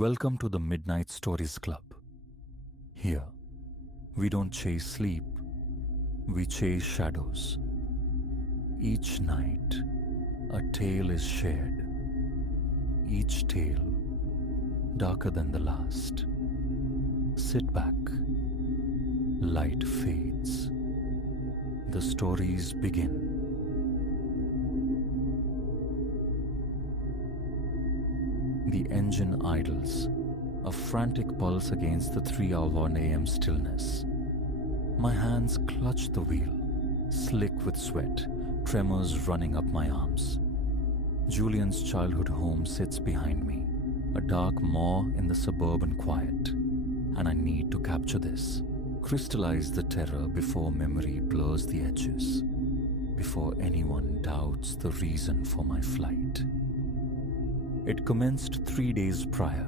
Welcome to the Midnight Stories Club. Here, we don't chase sleep, we chase shadows. Each night, a tale is shared. Each tale darker than the last. Sit back. Light fades. The stories begin. The engine idles, a frantic pulse against the 3-hour AM stillness. My hands clutch the wheel, slick with sweat, tremors running up my arms. Julian's childhood home sits behind me, a dark maw in the suburban quiet, and I need to capture this, crystallize the terror before memory blurs the edges, before anyone doubts the reason for my flight. It commenced 3 days prior.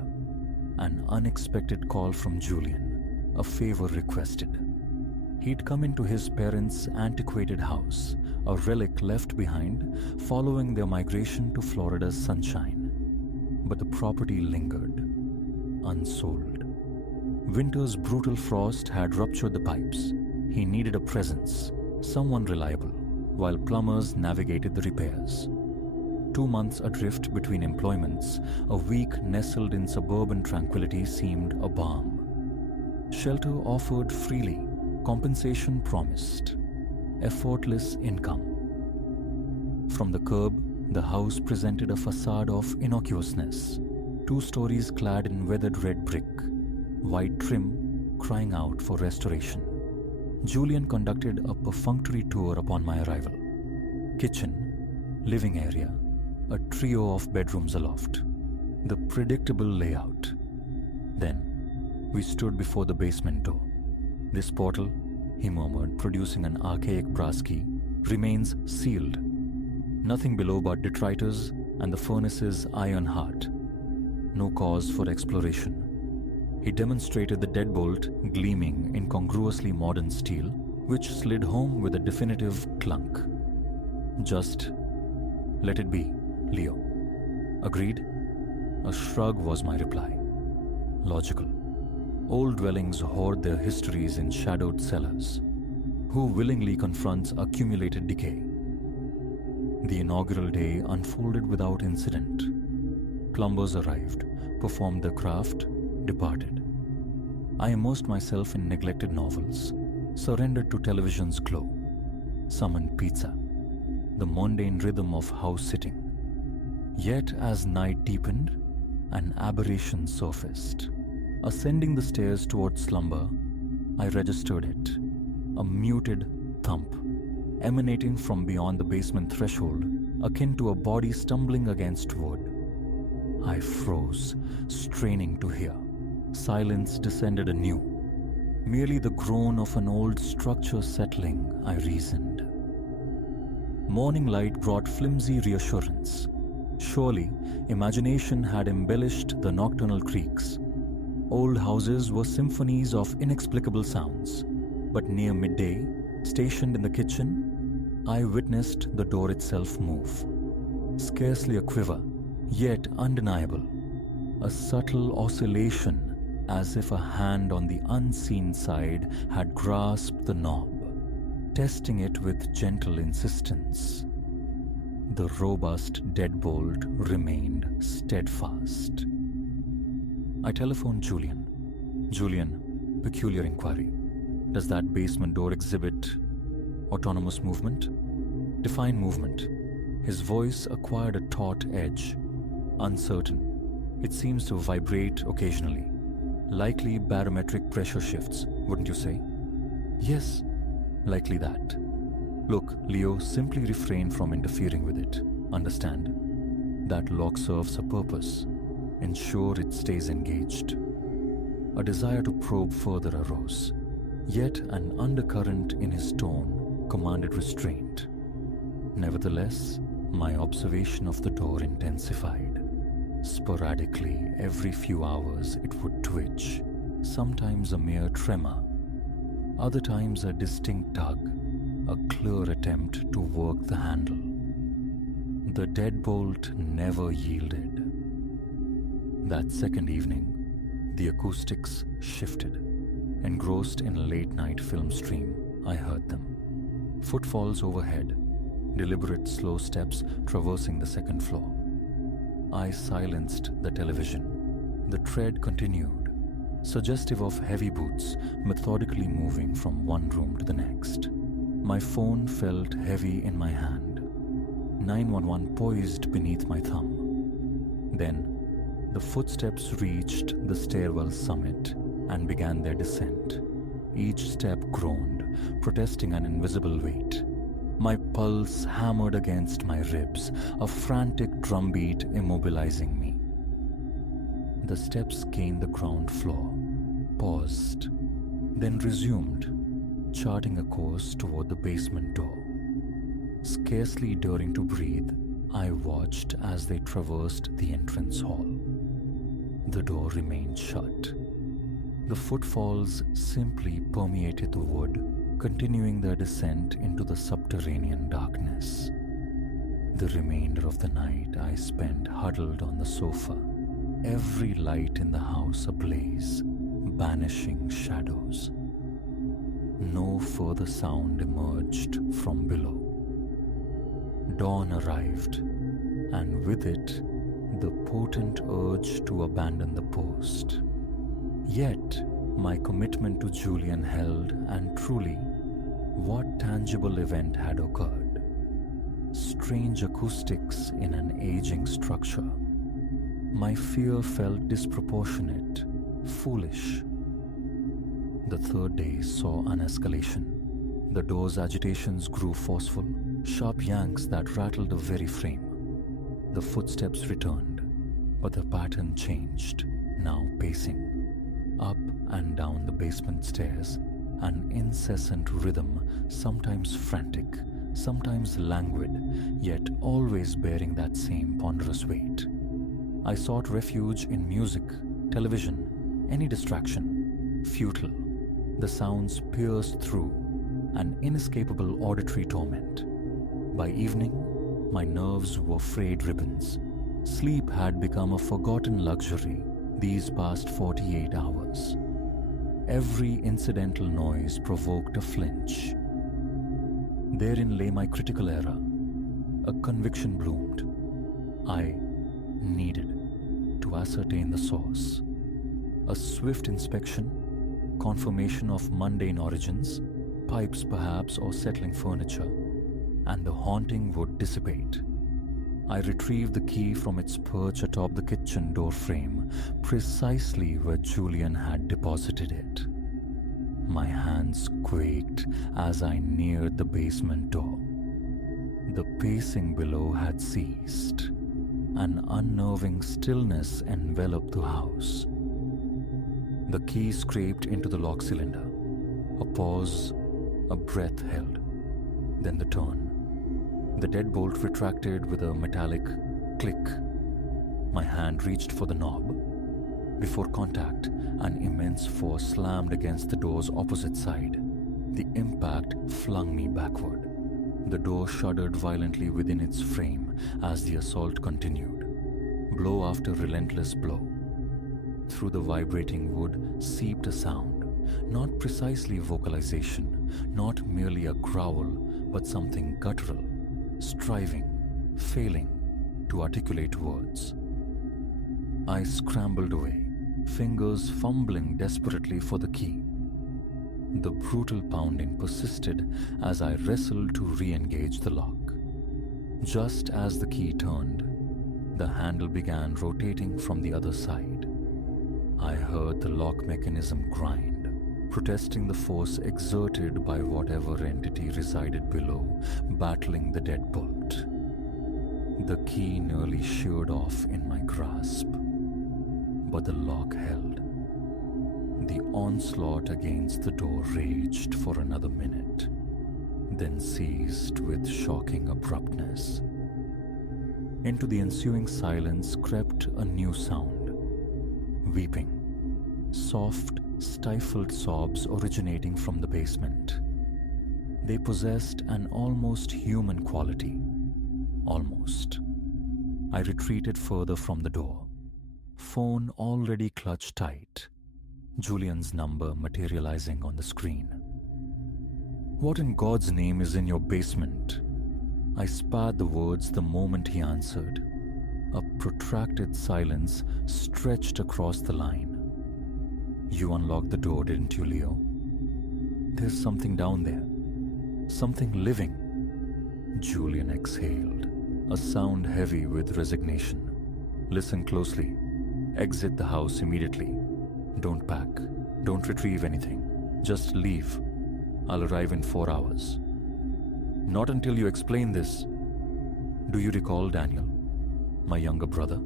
An unexpected call from Julian, a favor requested. He'd come into his parents' antiquated house, a relic left behind following their migration to Florida's sunshine. But the property lingered, unsold. Winter's brutal frost had ruptured the pipes. He needed a presence, someone reliable, while plumbers navigated the repairs. 2 months adrift between employments, a week nestled in suburban tranquility seemed a balm. Shelter offered freely, compensation promised, effortless income. From the curb, the house presented a facade of innocuousness, 2 stories clad in weathered red brick, white trim crying out for restoration. Julian conducted a perfunctory tour upon my arrival. Kitchen, living area, a trio of bedrooms aloft, the predictable layout. Then, we stood before the basement door. This portal, he murmured, producing an archaic brass key, remains sealed. Nothing below but detritus and the furnace's iron heart. No cause for exploration. He demonstrated the deadbolt gleaming incongruously modern steel, which slid home with a definitive clunk. Just let it be, Leo. Agreed? A shrug was my reply. Logical. Old dwellings hoard their histories in shadowed cellars. Who willingly confronts accumulated decay? The inaugural day unfolded without incident. Plumbers arrived, performed their craft, departed. I immersed myself in neglected novels, surrendered to television's glow, summoned pizza, the mundane rhythm of house sitting. Yet as night deepened, an aberration surfaced. Ascending the stairs towards slumber, I registered it, a muted thump, emanating from beyond the basement threshold, akin to a body stumbling against wood. I froze, straining to hear. Silence descended anew. Merely the groan of an old structure settling, I reasoned. Morning light brought flimsy reassurance. Surely, imagination had embellished the nocturnal creaks. Old houses were symphonies of inexplicable sounds. But near midday, stationed in the kitchen, I witnessed the door itself move. Scarcely a quiver, yet undeniable. A subtle oscillation, as if a hand on the unseen side had grasped the knob, testing it with gentle insistence. The robust deadbolt remained steadfast. I telephoned Julian. Julian, peculiar inquiry. Does that basement door exhibit autonomous movement? Define movement. His voice acquired a taut edge. Uncertain. It seems to vibrate occasionally. Likely barometric pressure shifts, wouldn't you say? Yes, likely that. Look, Leo, simply refrain from interfering with it. Understand? That lock serves a purpose. Ensure it stays engaged. A desire to probe further arose, yet an undercurrent in his tone commanded restraint. Nevertheless, my observation of the door intensified. Sporadically, every few hours it would twitch, sometimes a mere tremor, other times a distinct tug, a clear attempt to work the handle. The deadbolt never yielded. That second evening, the acoustics shifted. Engrossed in a late-night film stream, I heard them. Footfalls overhead, deliberate slow steps traversing the second floor. I silenced the television. The tread continued, suggestive of heavy boots methodically moving from one room to the next. My phone felt heavy in my hand. 911 poised beneath my thumb. Then, the footsteps reached the stairwell summit and began their descent. Each step groaned, protesting an invisible weight. My pulse hammered against my ribs, a frantic drumbeat immobilizing me. The steps gained the ground floor, paused, then resumed, charting a course toward the basement door. Scarcely daring to breathe, I watched as they traversed the entrance hall. The door remained shut. The footfalls simply permeated the wood, continuing their descent into the subterranean darkness. The remainder of the night I spent huddled on the sofa, every light in the house ablaze, banishing shadows. No further sound emerged from below. Dawn arrived, and with it, the potent urge to abandon the post. Yet, my commitment to Julian held, and truly, what tangible event had occurred? Strange acoustics in an aging structure. My fear felt disproportionate, foolish. The third day saw an escalation. The door's agitations grew forceful, sharp yanks that rattled the very frame. The footsteps returned, but the pattern changed, now pacing. Up and down the basement stairs, an incessant rhythm, sometimes frantic, sometimes languid, yet always bearing that same ponderous weight. I sought refuge in music, television, any distraction. Futile. The sounds pierced through, an inescapable auditory torment. By evening, my nerves were frayed ribbons. Sleep had become a forgotten luxury these past 48 hours. Every incidental noise provoked a flinch. Therein lay my critical error. A conviction bloomed. I needed to ascertain the source. A swift inspection, confirmation of mundane origins, pipes perhaps or settling furniture, and the haunting would dissipate. I retrieved the key from its perch atop the kitchen door frame, precisely where Julian had deposited it. My hands quaked as I neared the basement door. The pacing below had ceased. An unnerving stillness enveloped the house. The key scraped into the lock cylinder. A pause, a breath held, then the turn. The deadbolt retracted with a metallic click. My hand reached for the knob. Before contact, an immense force slammed against the door's opposite side. The impact flung me backward. The door shuddered violently within its frame as the assault continued, blow after relentless blow. Through the vibrating wood seeped a sound, not precisely vocalization, not merely a growl, but something guttural, striving, failing to articulate words. I scrambled away, fingers fumbling desperately for the key. The brutal pounding persisted as I wrestled to re-engage the lock. Just as the key turned, the handle began rotating from the other side. I heard the lock mechanism grind, protesting the force exerted by whatever entity resided below, battling the deadbolt. The key nearly sheared off in my grasp, but the lock held. The onslaught against the door raged for another minute, then ceased with shocking abruptness. Into the ensuing silence crept a new sound. Weeping. Soft, stifled sobs originating from the basement. They possessed an almost human quality. Almost. I retreated further from the door. phone already clutched tight, Julian's number materializing on the screen. "What in God's name is in your basement?" I spat the words the moment he answered. A protracted silence stretched across the line. "You unlocked the door, didn't you, Leo? There's something down there. Something living." Julian exhaled, a sound heavy with resignation. "Listen closely. Exit the house immediately. Don't pack. Don't retrieve anything. Just leave. I'll arrive in 4 hours." "Not until you explain this." "Do you recall Daniel, my younger brother?"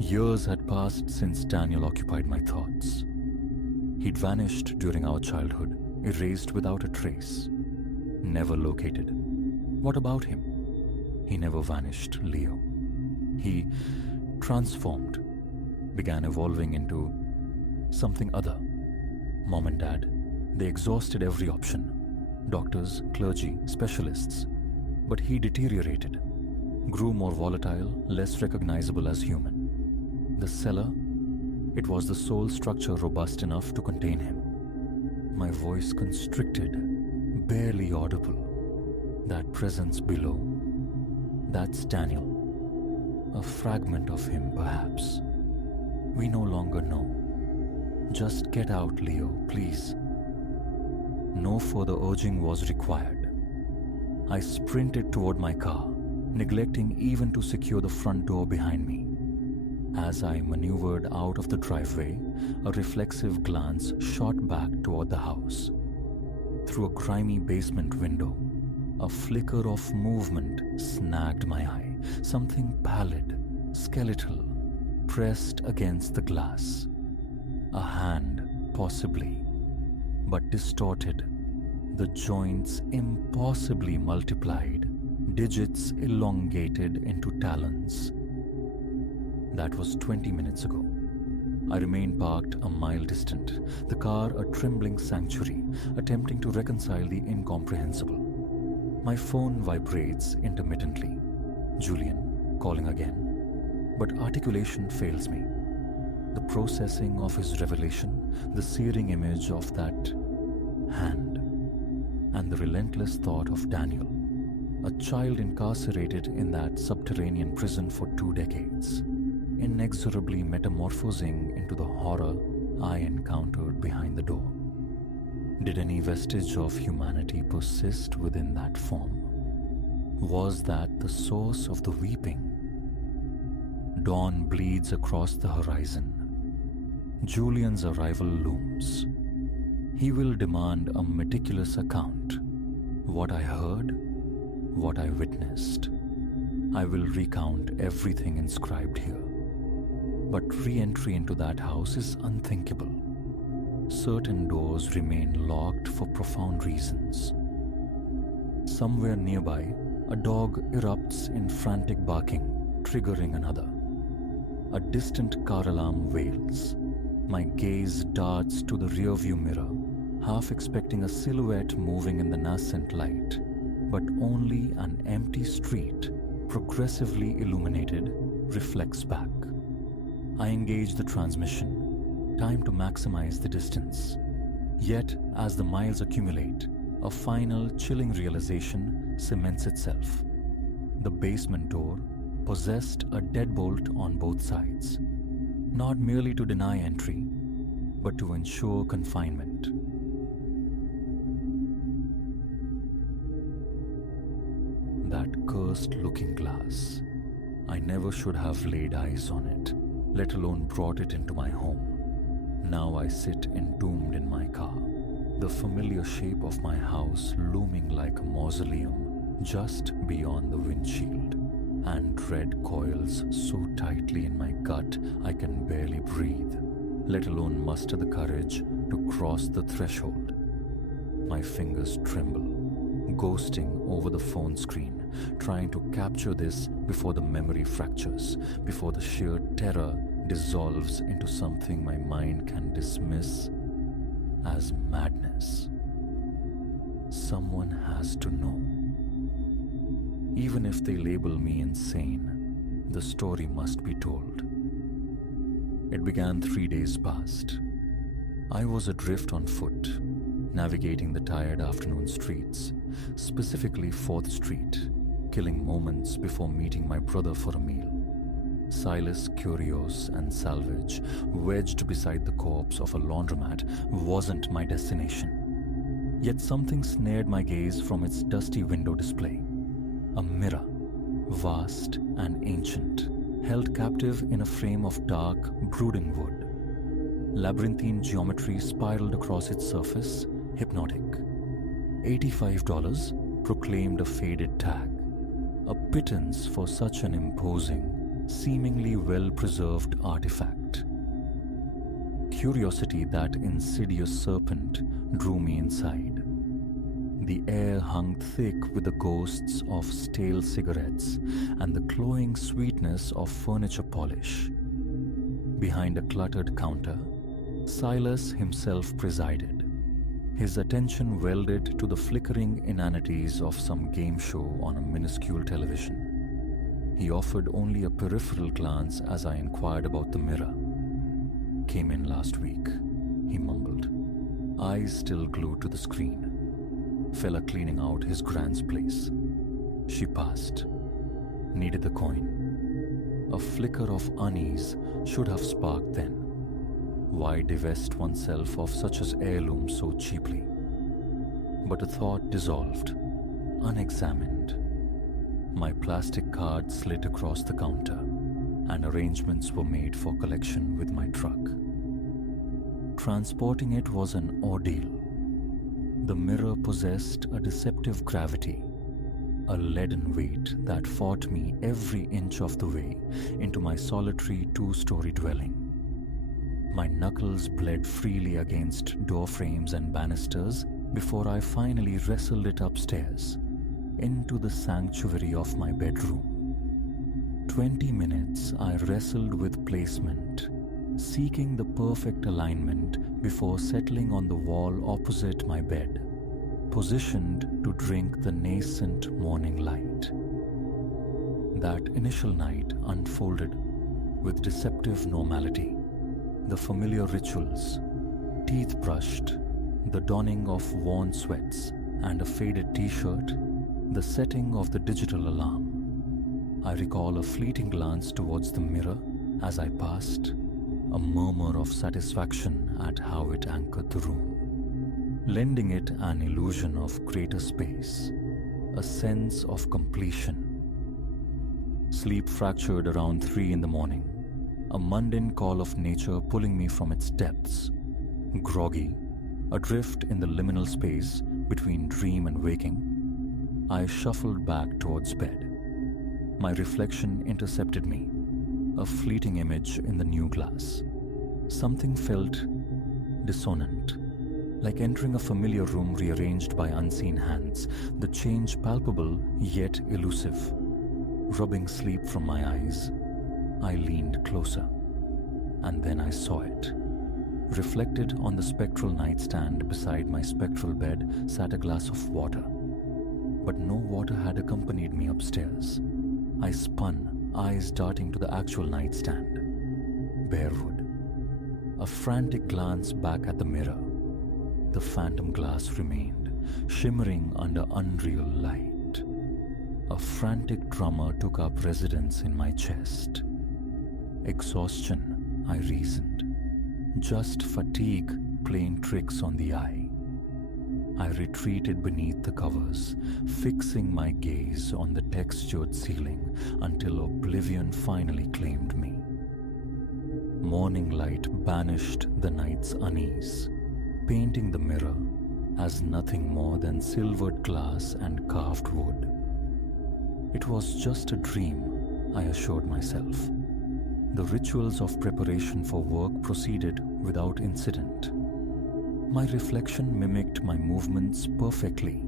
Years had passed since Daniel occupied my thoughts. He'd vanished during our childhood, erased without a trace. Never located. What about him? He never vanished, Leo. He transformed, began evolving into something other. Mom and Dad, they exhausted every option. Doctors, clergy, specialists. But he deteriorated, grew more volatile, less recognizable as human. The cellar, it was the sole structure robust enough to contain him. My voice constricted, barely audible. That presence below, that's Daniel. A fragment of him, perhaps. We no longer know. Just get out, Leo, please. No further urging was required. I sprinted toward my car, neglecting even to secure the front door behind me. As I maneuvered out of the driveway, a reflexive glance shot back toward the house. Through a grimy basement window, a flicker of movement snagged my eye. Something pallid, skeletal, pressed against the glass. A hand, possibly, but distorted, the joints impossibly multiplied, digits elongated into talons. That was 20 minutes ago. I remained parked a mile distant, the car a trembling sanctuary, attempting to reconcile the incomprehensible. My phone vibrates intermittently. Julian, calling again. But articulation fails me. The processing of his revelation, the searing image of that hand, and the relentless thought of Daniel, a child incarcerated in that subterranean prison for 2 decades, inexorably metamorphosing into the horror I encountered behind the door. Did any vestige of humanity persist within that form? Was that the source of the weeping? Dawn bleeds across the horizon. Julian's arrival looms. He will demand a meticulous account. What I heard, what I witnessed. I will recount everything inscribed here. But re-entry into that house is unthinkable. Certain doors remain locked for profound reasons. Somewhere nearby, a dog erupts in frantic barking, triggering another. A distant car alarm wails. My gaze darts to the rearview mirror, half expecting a silhouette moving in the nascent light, but only an empty street, progressively illuminated, reflects back. I engage the transmission, time to maximize the distance. Yet, as the miles accumulate, a final chilling realization cements itself. The basement door possessed a deadbolt on both sides, not merely to deny entry, but to ensure confinement. That cursed looking glass. I never should have laid eyes on it, let alone brought it into my home. Now I sit entombed in my car, the familiar shape of my house looming like a mausoleum just beyond the windshield, and dread coils so tightly in my gut I can barely breathe, let alone muster the courage to cross the threshold. My fingers tremble, ghosting over the phone screen, trying to capture this before the memory fractures, before the sheer terror dissolves into something my mind can dismiss as madness. Someone has to know. Even if they label me insane, the story must be told. It began 3 days past. I was adrift on foot, navigating the tired afternoon streets, specifically 4th Street, killing moments before meeting my brother for a meal. Silas, Curios, and Salvage, wedged beside the corpse of a laundromat, wasn't my destination. Yet something snared my gaze from its dusty window display. A mirror, vast and ancient, held captive in a frame of dark, brooding wood. Labyrinthine geometry spiraled across its surface, hypnotic. $85 proclaimed a faded tag, a pittance for such an imposing, seemingly well-preserved artifact. Curiosity, that insidious serpent, drew me inside. The air hung thick with the ghosts of stale cigarettes and the cloying sweetness of furniture polish. Behind a cluttered counter, Silas himself presided, his attention welded to the flickering inanities of some game show on a minuscule television. He offered only a peripheral glance as I inquired about the mirror. "Came in last week," he mumbled, eyes still glued to the screen. Fella cleaning out his grand's place. She passed. Needed the coin. A flicker of unease should have sparked then. Why divest oneself of such an heirloom so cheaply? But a thought dissolved, unexamined. My plastic card slid across the counter, and arrangements were made for collection with my truck. Transporting it was an ordeal. The mirror possessed a deceptive gravity, a leaden weight that fought me every inch of the way into my solitary 2-story dwelling. My knuckles bled freely against door frames and banisters before I finally wrestled it upstairs, into the sanctuary of my bedroom. 20 minutes I wrestled with placement, seeking the perfect alignment before settling on the wall opposite my bed, positioned to drink the nascent morning light. That initial night unfolded with deceptive normality. The familiar rituals, teeth brushed, the donning of worn sweats and a faded t-shirt, the setting of the digital alarm. I recall a fleeting glance towards the mirror as I passed, a murmur of satisfaction at how it anchored the room, lending it an illusion of greater space, a sense of completion. Sleep fractured around 3 in the morning, a mundane call of nature pulling me from its depths. Groggy, adrift in the liminal space between dream and waking, I shuffled back towards bed. My reflection intercepted me, a fleeting image in the new glass. Something felt dissonant, like entering a familiar room rearranged by unseen hands, the change palpable yet elusive. Rubbing sleep from my eyes, I leaned closer, and then I saw it. Reflected on the spectral nightstand beside my spectral bed sat a glass of water. But no water had accompanied me upstairs. I spun, eyes darting to the actual nightstand. Bare wood. A frantic glance back at the mirror. The phantom glass remained, shimmering under unreal light. A frantic tremor took up residence in my chest. Exhaustion, I reasoned. Just fatigue playing tricks on the eye. I retreated beneath the covers, fixing my gaze on the textured ceiling until oblivion finally claimed me. Morning light banished the night's unease, painting the mirror as nothing more than silvered glass and carved wood. It was just a dream, I assured myself. The rituals of preparation for work proceeded without incident. My reflection mimicked my movements perfectly,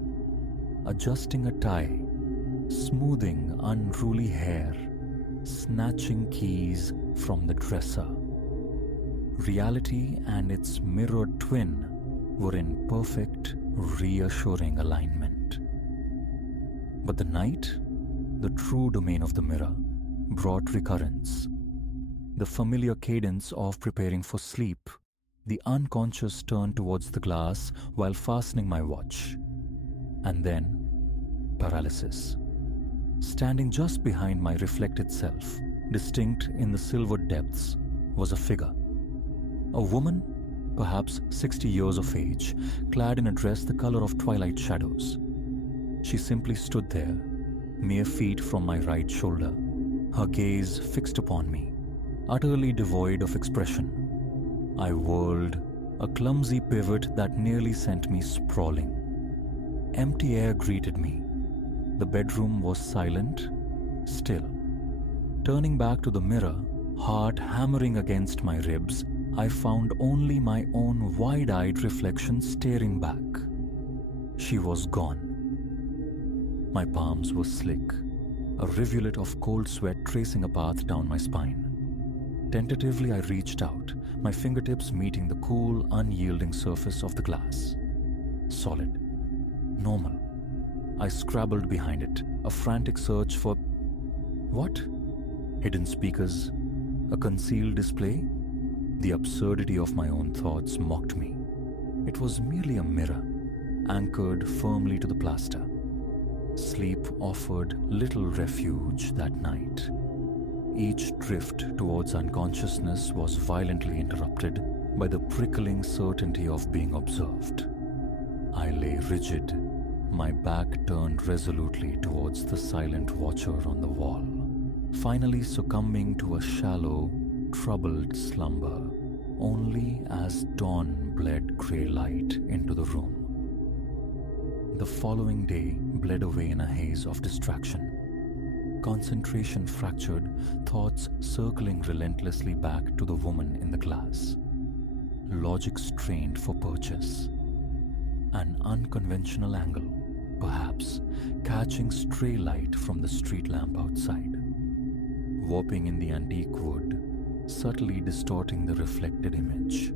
adjusting a tie, smoothing unruly hair, snatching keys from the dresser. Reality and its mirrored twin were in perfect, reassuring alignment. But the night, the true domain of the mirror, brought recurrence. The familiar cadence of preparing for sleep, the unconscious turn towards the glass while fastening my watch. And then, paralysis. Standing just behind my reflected self, distinct in the silvered depths, was a figure. A woman, perhaps 60 years of age, clad in a dress the color of twilight shadows. She simply stood there, mere feet from my right shoulder, her gaze fixed upon me, utterly devoid of expression. I whirled, a clumsy pivot that nearly sent me sprawling. Empty air greeted me. The bedroom was silent, still. Turning back to the mirror, heart hammering against my ribs, I found only my own wide-eyed reflection staring back. She was gone. My palms were slick, a rivulet of cold sweat tracing a path down my spine. Tentatively, I reached out, my fingertips meeting the cool, unyielding surface of the glass. Solid. Normal. I scrabbled behind it, a frantic search for... What? Hidden speakers? A concealed display? The absurdity of my own thoughts mocked me. It was merely a mirror, anchored firmly to the plaster. Sleep offered little refuge that night. Each drift towards unconsciousness was violently interrupted by the prickling certainty of being observed. I lay rigid, my back turned resolutely towards the silent watcher on the wall, finally succumbing to a shallow, troubled slumber, only as dawn bled grey light into the room. The following day bled away in a haze of distraction. Concentration fractured, thoughts circling relentlessly back to the woman in the glass. Logic strained for purchase. An unconventional angle, perhaps, catching stray light from the street lamp outside. Warping in the antique wood, subtly distorting the reflected image.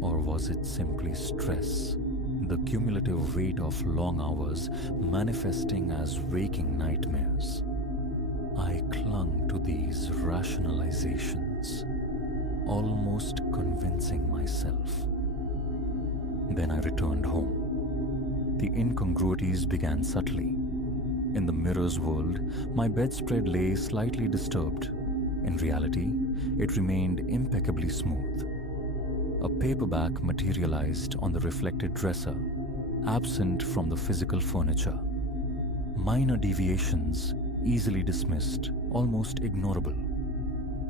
Or was it simply stress? The cumulative weight of long hours manifesting as waking nightmares. I clung to these rationalizations, almost convincing myself. Then I returned home. The incongruities began subtly. In the mirror's world, my bedspread lay slightly disturbed. In reality, it remained impeccably smooth. A paperback materialized on the reflected dresser, absent from the physical furniture. Minor deviations, easily dismissed, almost ignorable,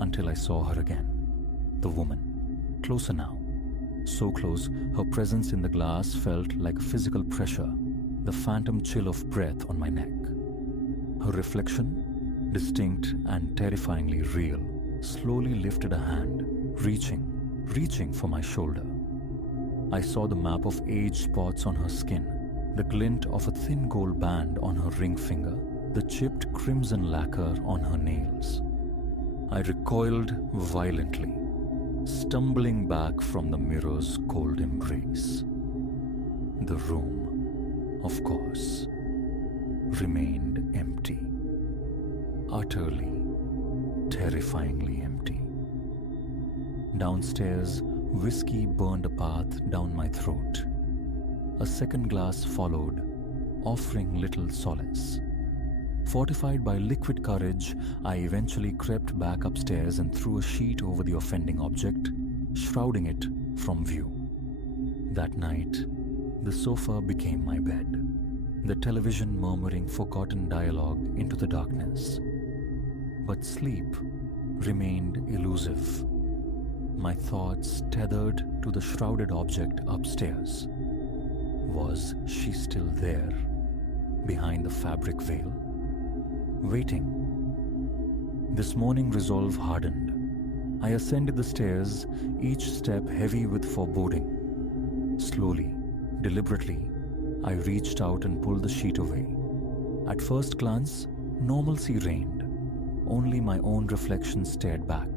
until I saw her again. The woman, closer now. So close, her presence in the glass felt like a physical pressure, the phantom chill of breath on my neck. Her reflection, distinct and terrifyingly real, slowly lifted a hand, reaching for my shoulder. I saw the map of age spots on her skin, the glint of a thin gold band on her ring finger, the chipped crimson lacquer on her nails. I recoiled violently, stumbling back from the mirror's cold embrace. The room, of course, remained empty. Utterly, terrifyingly empty. Downstairs, whiskey burned a path down my throat. A second glass followed, offering little solace. Fortified by liquid courage, I eventually crept back upstairs and threw a sheet over the offending object, shrouding it from view. That night, the sofa became my bed, the television murmuring forgotten dialogue into the darkness. But sleep remained elusive. My thoughts tethered to the shrouded object upstairs. Was she still there, behind the fabric veil? Waiting. This morning resolve hardened. I ascended the stairs, each step heavy with foreboding. Slowly, deliberately, I reached out and pulled the sheet away. At first glance, normalcy reigned. Only my own reflection stared back,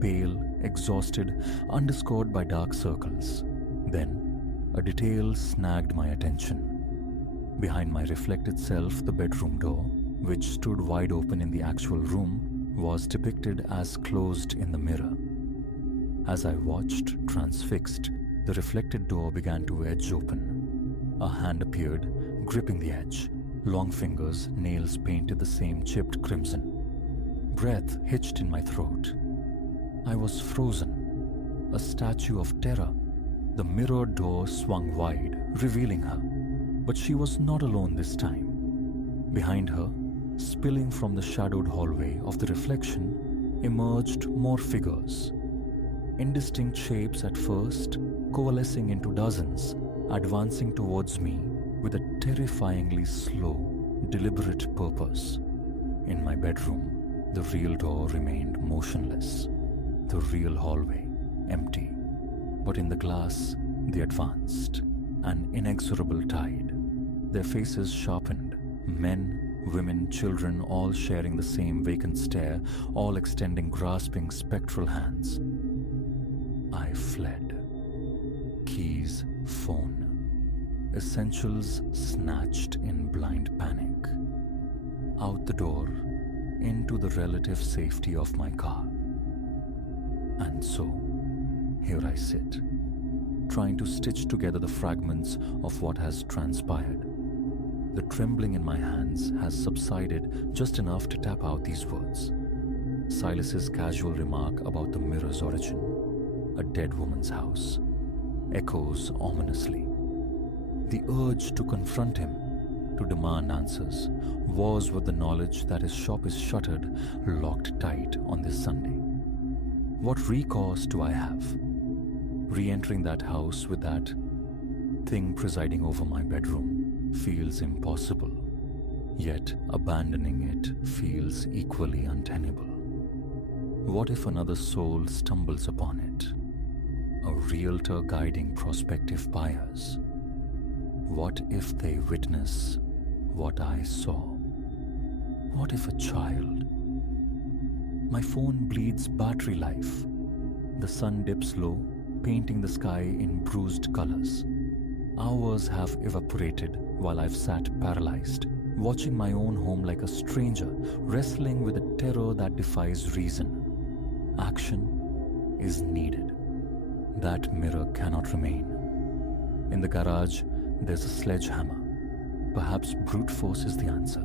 pale, exhausted, underscored by dark circles. Then, a detail snagged my attention. Behind my reflected self, the bedroom door, which stood wide open in the actual room, was depicted as closed in the mirror. As I watched, transfixed, the reflected door began to edge open. A hand appeared, gripping the edge. Long fingers, nails painted the same chipped crimson. Breath hitched in my throat. I was frozen, a statue of terror. The mirror door swung wide, revealing her. But she was not alone this time. Behind her, spilling from the shadowed hallway of the reflection, emerged more figures. Indistinct shapes at first, coalescing into dozens, advancing towards me with a terrifyingly slow, deliberate purpose. In my bedroom, the real door remained motionless, the real hallway empty. But in the glass, they advanced, an inexorable tide. Their faces sharpened, men, women, children, all sharing the same vacant stare, all extending grasping spectral hands. I fled. Keys, phone. Essentials snatched in blind panic. Out the door, into the relative safety of my car. And so, here I sit, trying to stitch together the fragments of what has transpired. The trembling in my hands has subsided just enough to tap out these words. Silas's casual remark about the mirror's origin, a dead woman's house, echoes ominously. The urge to confront him, to demand answers, was with the knowledge that his shop is shuttered, locked tight on this Sunday. What recourse do I have? Re-entering that house with that thing presiding over my bedroom feels impossible, yet abandoning it feels equally untenable. What if another soul stumbles upon it? A realtor guiding prospective buyers? What if they witness what I saw? What if a child? My phone bleeds battery life. The sun dips low, painting the sky in bruised colors. Hours have evaporated while I've sat paralyzed, watching my own home like a stranger, wrestling with a terror that defies reason. Action is needed. That mirror cannot remain. In the garage, there's a sledgehammer. Perhaps brute force is the answer.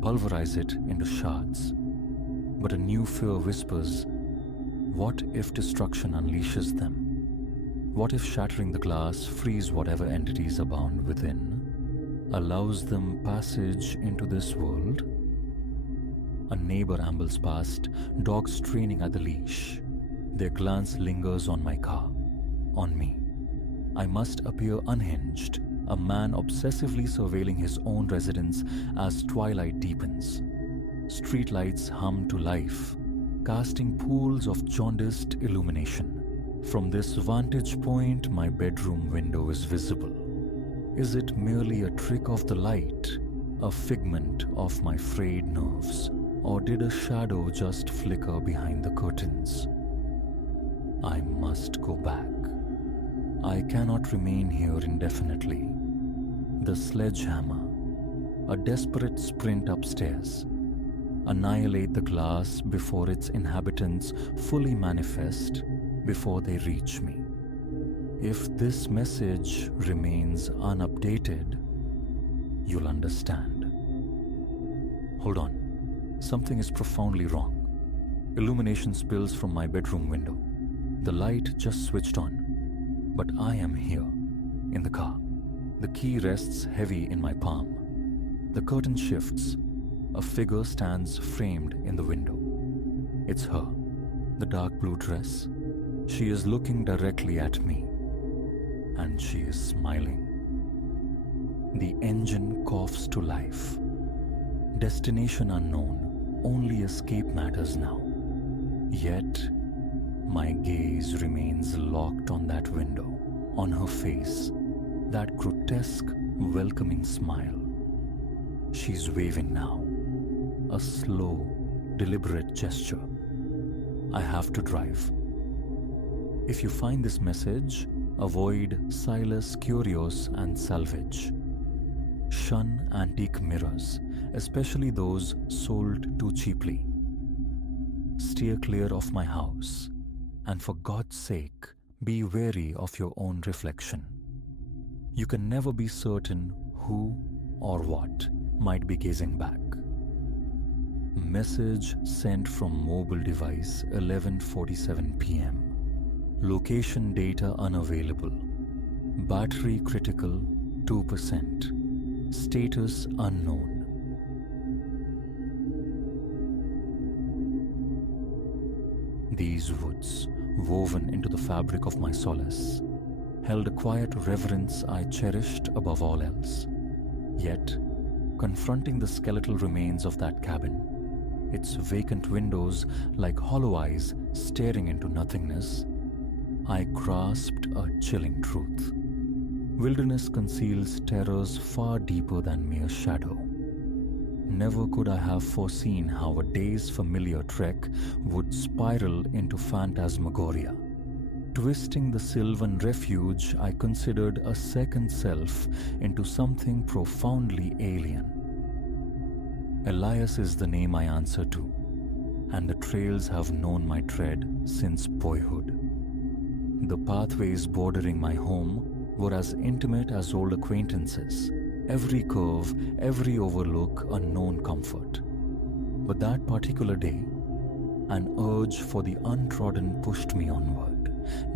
Pulverize it into shards. But a new fear whispers, what if destruction unleashes them? What if shattering the glass frees whatever entities abound within, allows them passage into this world? A neighbor ambles past, dog straining at the leash. Their glance lingers on my car, on me. I must appear unhinged, a man obsessively surveilling his own residence as twilight deepens. Streetlights hum to life, casting pools of jaundiced illumination. From this vantage point, my bedroom window is visible. Is it merely a trick of the light, a figment of my frayed nerves, or did a shadow just flicker behind the curtains? I must go back. I cannot remain here indefinitely. The sledgehammer, a desperate sprint upstairs. Annihilate the glass before its inhabitants fully manifest, before they reach me. If this message remains unupdated, you'll understand. Hold on. Something is profoundly wrong. Illumination spills from my bedroom window. The light just switched on. But I am here, in the car. The key rests heavy in my palm. The curtain shifts. A figure stands framed in the window. It's her, the dark blue dress. She is looking directly at me, and she is smiling. The engine coughs to life. Destination unknown, only escape matters now. Yet, my gaze remains locked on that window, on her face, that grotesque, welcoming smile. She's waving now, a slow, deliberate gesture. I have to drive. If you find this message, avoid Silas Curios and salvage. Shun antique mirrors, especially those sold too cheaply. steer clear of my house, and for God's sake, be wary of your own reflection. You can never be certain who or what might be gazing back. Message sent from mobile device 11:47 p.m. Location data unavailable. Battery critical 2%. Status unknown. These woods, woven into the fabric of my solace, held a quiet reverence I cherished above all else. Yet, confronting the skeletal remains of that cabin, its vacant windows like hollow eyes staring into nothingness, I grasped a chilling truth. Wilderness conceals terrors far deeper than mere shadow. Never could I have foreseen how a day's familiar trek would spiral into phantasmagoria, twisting the sylvan refuge I considered a second self into something profoundly alien. Elias is the name I answer to, and the trails have known my tread since boyhood. The pathways bordering my home were as intimate as old acquaintances, every curve, every overlook a known comfort. But that particular day, an urge for the untrodden pushed me onward,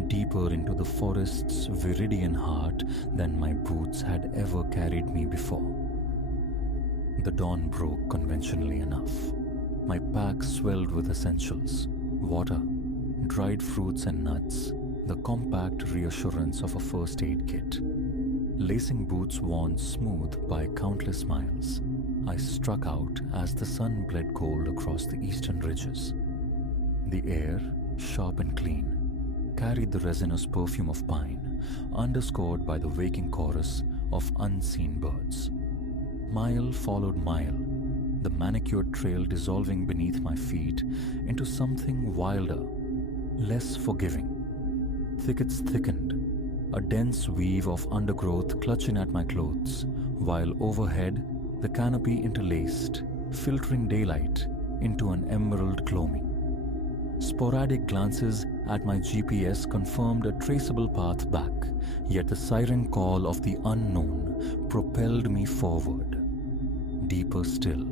deeper into the forest's viridian heart than my boots had ever carried me before. The dawn broke conventionally enough. My pack swelled with essentials, water, dried fruits and nuts, the compact reassurance of a first aid kit. Lacing boots worn smooth by countless miles, I struck out as the sun bled gold across the eastern ridges. The air, sharp and clean, carried the resinous perfume of pine, underscored by the waking chorus of unseen birds. Mile followed mile, the manicured trail dissolving beneath my feet into something wilder, less forgiving. Thickets thickened, a dense weave of undergrowth clutching at my clothes, while overhead the canopy interlaced, filtering daylight into an emerald gloaming. Sporadic glances at my GPS confirmed a traceable path back, yet the siren call of the unknown propelled me forward, deeper still.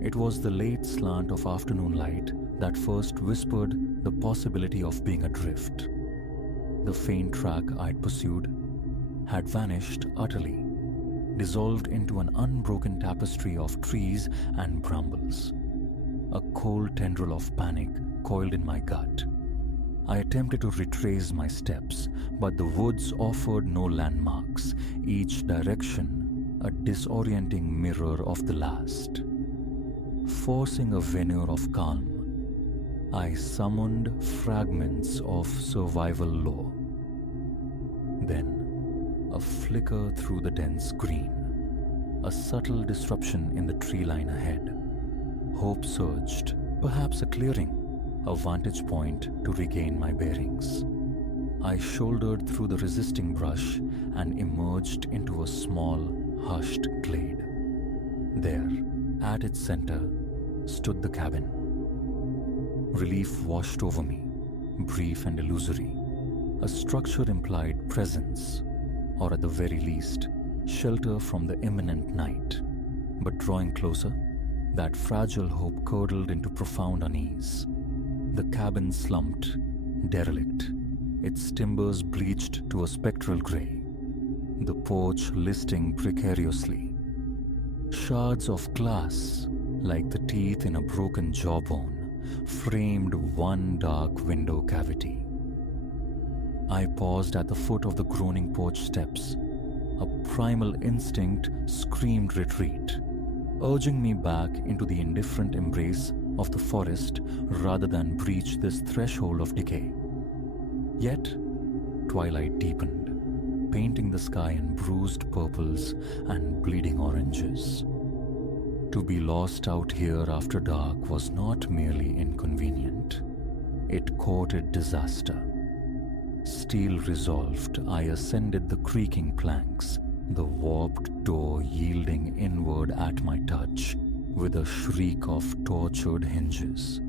It was the late slant of afternoon light that first whispered the possibility of being adrift. The faint track I'd pursued had vanished utterly, dissolved into an unbroken tapestry of trees and brambles. A cold tendril of panic coiled in my gut. I attempted to retrace my steps, but the woods offered no landmarks, each direction a disorienting mirror of the last. Forcing a veneer of calm, I summoned fragments of survival lore. Then, a flicker through the dense green, a subtle disruption in the tree line ahead. Hope surged, perhaps a clearing, a vantage point to regain my bearings. I shouldered through the resisting brush and emerged into a small, hushed glade. There, at its center, stood the cabin. Relief washed over me, brief and illusory. A structure implied presence, or at the very least, shelter from the imminent night. But drawing closer, that fragile hope curdled into profound unease. The cabin slumped, derelict, its timbers bleached to a spectral grey, the porch listing precariously. Shards of glass, like the teeth in a broken jawbone, framed one dark window cavity. I paused at the foot of the groaning porch steps. A primal instinct screamed retreat, urging me back into the indifferent embrace of the forest rather than breach this threshold of decay. Yet, twilight deepened, painting the sky in bruised purples and bleeding oranges. To be lost out here after dark was not merely inconvenient. It courted disaster. Steel resolved, I ascended the creaking planks, the warped door yielding inward at my touch with a shriek of tortured hinges.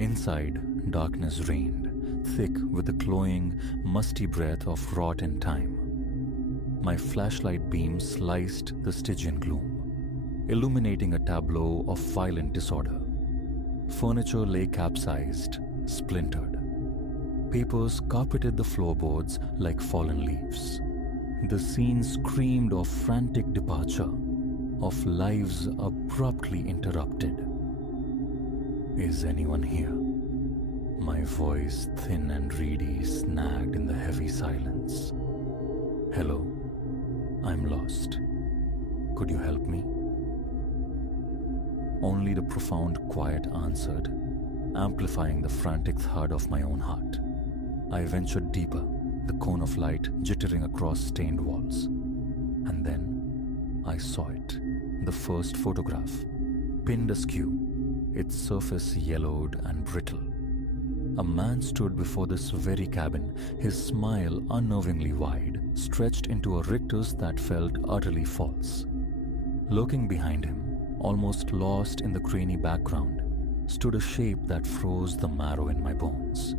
Inside, darkness reigned, thick with the cloying, musty breath of rotten time. My flashlight beam sliced the Stygian gloom, illuminating a tableau of violent disorder. Furniture lay capsized, splintered. Papers carpeted the floorboards like fallen leaves. The scene screamed of frantic departure, of lives abruptly interrupted. Is anyone here? My voice, thin and reedy, snagged in the heavy silence. Hello, I'm lost. Could you help me? Only the profound quiet answered, amplifying the frantic thud of my own heart. I ventured deeper, the cone of light jittering across stained walls. And then I saw it, the first photograph, pinned askew, its surface yellowed and brittle. A man stood before this very cabin, his smile unnervingly wide, stretched into a rictus that felt utterly false. Lurking behind him, almost lost in the grainy background, stood a shape that froze the marrow in my bones.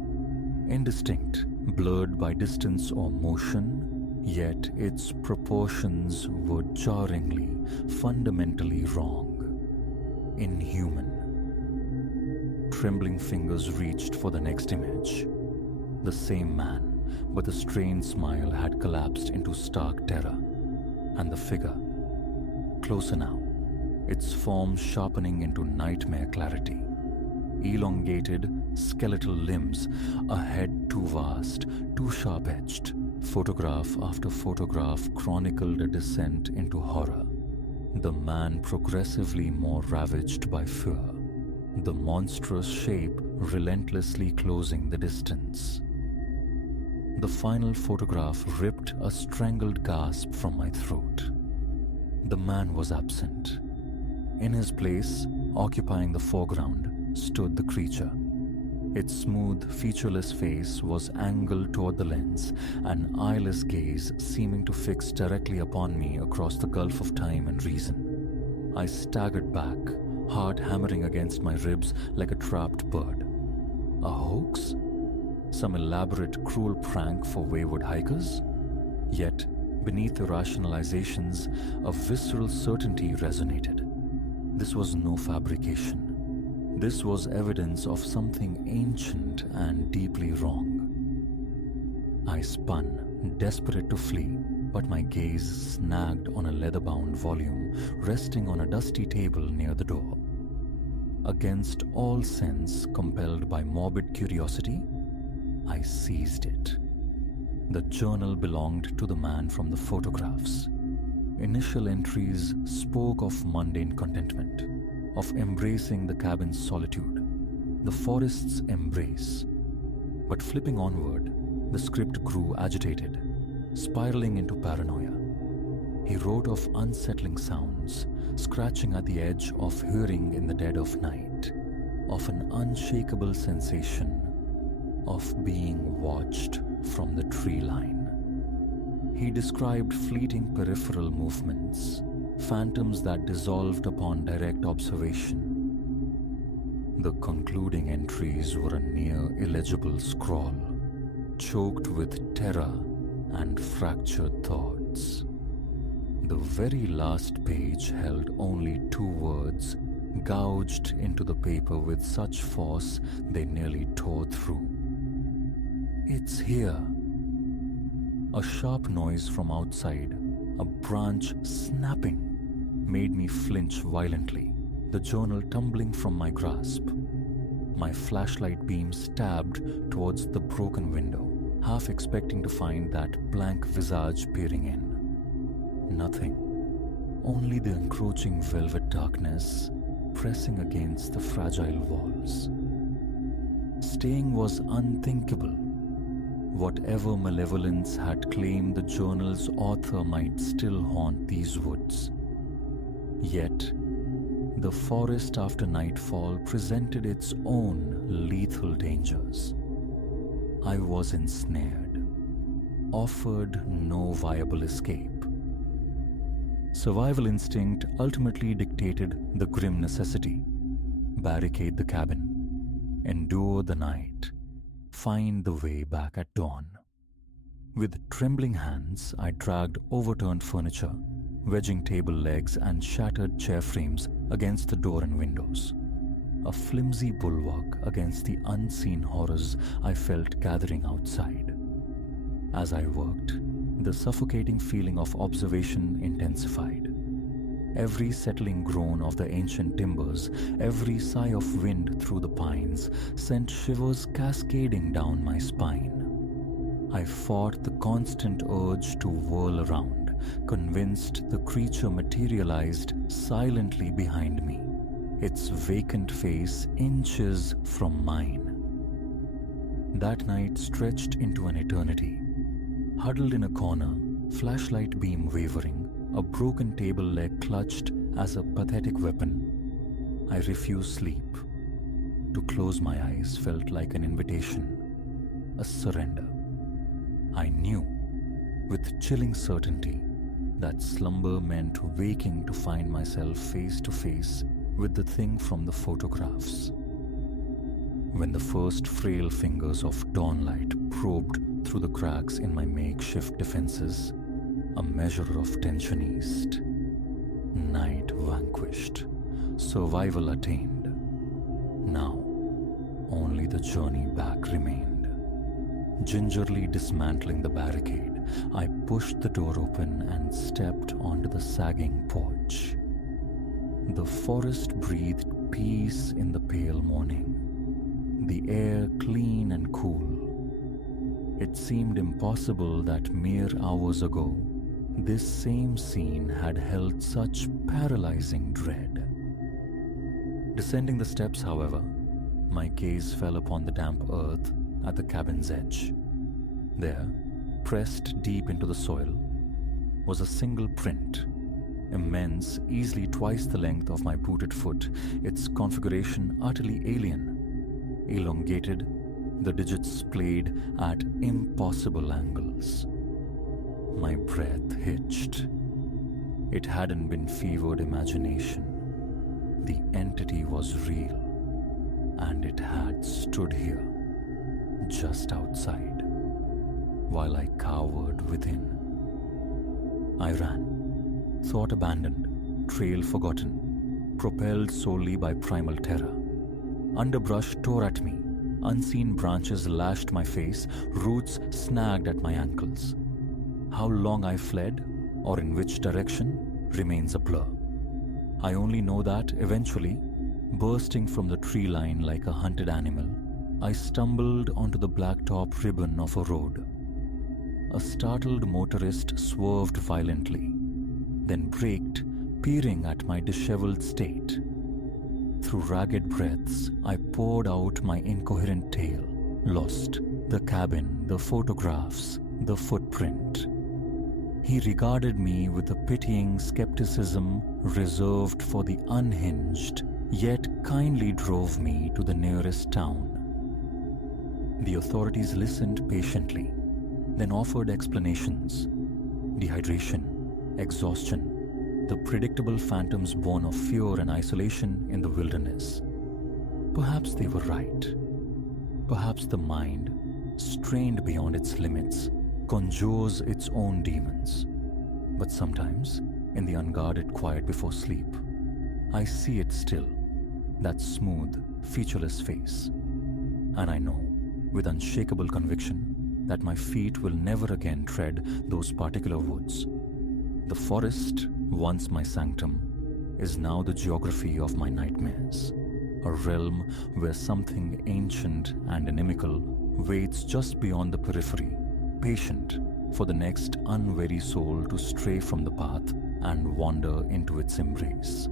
Indistinct, blurred by distance or motion, yet its proportions were jarringly, fundamentally wrong. Inhuman. Trembling fingers reached for the next image. The same man, but the strained smile had collapsed into stark terror. And the figure, closer now, its form sharpening into nightmare clarity. Elongated, skeletal limbs, a head too vast, too sharp-edged. Photograph after photograph chronicled a descent into horror. The man progressively more ravaged by fear. The monstrous shape relentlessly closing the distance. The final photograph ripped a strangled gasp from my throat. The man was absent. In his place, occupying the foreground, stood the creature. Its smooth, featureless face was angled toward the lens, an eyeless gaze seeming to fix directly upon me across the gulf of time and reason. I staggered back, heart hammering against my ribs like a trapped bird. A hoax? Some elaborate, cruel prank for wayward hikers? Yet, beneath the rationalizations, a visceral certainty resonated. This was no fabrication. This was evidence of something ancient and deeply wrong. I spun, desperate to flee, but my gaze snagged on a leather-bound volume resting on a dusty table near the door. Against all sense, compelled by morbid curiosity, I seized it. The journal belonged to the man from the photographs. Initial entries spoke of mundane contentment, of embracing the cabin's solitude, the forest's embrace. But flipping onward, the script grew agitated, spiraling into paranoia. He wrote of unsettling sounds, scratching at the edge of hearing in the dead of night, of an unshakable sensation of being watched from the tree line. He described fleeting peripheral movements, phantoms that dissolved upon direct observation. The concluding entries were a near illegible scrawl, choked with terror and fractured thoughts. The very last page held only 2 words, gouged into the paper with such force they nearly tore through. It's here. A sharp noise from outside, a branch snapping, made me flinch violently, the journal tumbling from my grasp. My flashlight beam stabbed towards the broken window, half expecting to find that blank visage peering in. Nothing. Only the encroaching velvet darkness pressing against the fragile walls. Staying was unthinkable. Whatever malevolence had claimed the journal's author might still haunt these woods. Yet, the forest after nightfall presented its own lethal dangers. I was ensnared, offered no viable escape. Survival instinct ultimately dictated the grim necessity: barricade the cabin, endure the night, find the way back at dawn. With trembling hands, I dragged overturned furniture, wedging table legs and shattered chair frames against the door and windows. A flimsy bulwark against the unseen horrors I felt gathering outside. As I worked, the suffocating feeling of observation intensified. Every settling groan of the ancient timbers, every sigh of wind through the pines sent shivers cascading down my spine. I fought the constant urge to whirl around, convinced the creature materialized silently behind me, its vacant face inches from mine. That night stretched into an eternity. Huddled in a corner, flashlight beam wavering, a broken table leg clutched as a pathetic weapon, I refused sleep. To close my eyes felt like an invitation, a surrender. I knew, with chilling certainty, that slumber meant waking to find myself face to face with the thing from the photographs. When the first frail fingers of dawnlight probed through the cracks in my makeshift defenses, a measure of tension eased. Night vanquished, survival attained. Now, only the journey back remained. Gingerly dismantling the barricade, I pushed the door open and stepped onto the sagging porch. The forest breathed peace in the pale morning, the air clean and cool. It seemed impossible that mere hours ago, this same scene had held such paralyzing dread. Descending the steps, however, my gaze fell upon the damp earth at the cabin's edge. There, pressed deep into the soil, was a single print, immense, easily twice the length of my booted foot, its configuration utterly alien. Elongated, the digits splayed at impossible angles. My breath hitched. It hadn't been fevered imagination. The entity was real, and it had stood here, just outside, while I cowered within. I ran, thought abandoned, trail forgotten, propelled solely by primal terror. Underbrush tore at me, unseen branches lashed my face, roots snagged at my ankles. How long I fled, or in which direction, remains a blur. I only know that eventually, bursting from the tree line like a hunted animal, I stumbled onto the blacktop ribbon of a road. A startled motorist swerved violently, then braked, peering at my disheveled state. Through ragged breaths, I poured out my incoherent tale, lost: the cabin, the photographs, the footprint. He regarded me with a pitying skepticism reserved for the unhinged, yet kindly drove me to the nearest town. The authorities listened patiently, then offered explanations. Dehydration, exhaustion, the predictable phantoms born of fear and isolation in the wilderness. Perhaps they were right. Perhaps the mind, strained beyond its limits, conjures its own demons. But sometimes, in the unguarded quiet before sleep, I see it still, that smooth, featureless face. And I know, with unshakable conviction, that my feet will never again tread those particular woods. The forest, once my sanctum, is now the geography of my nightmares, a realm where something ancient and inimical waits just beyond the periphery, patient for the next unwary soul to stray from the path and wander into its embrace.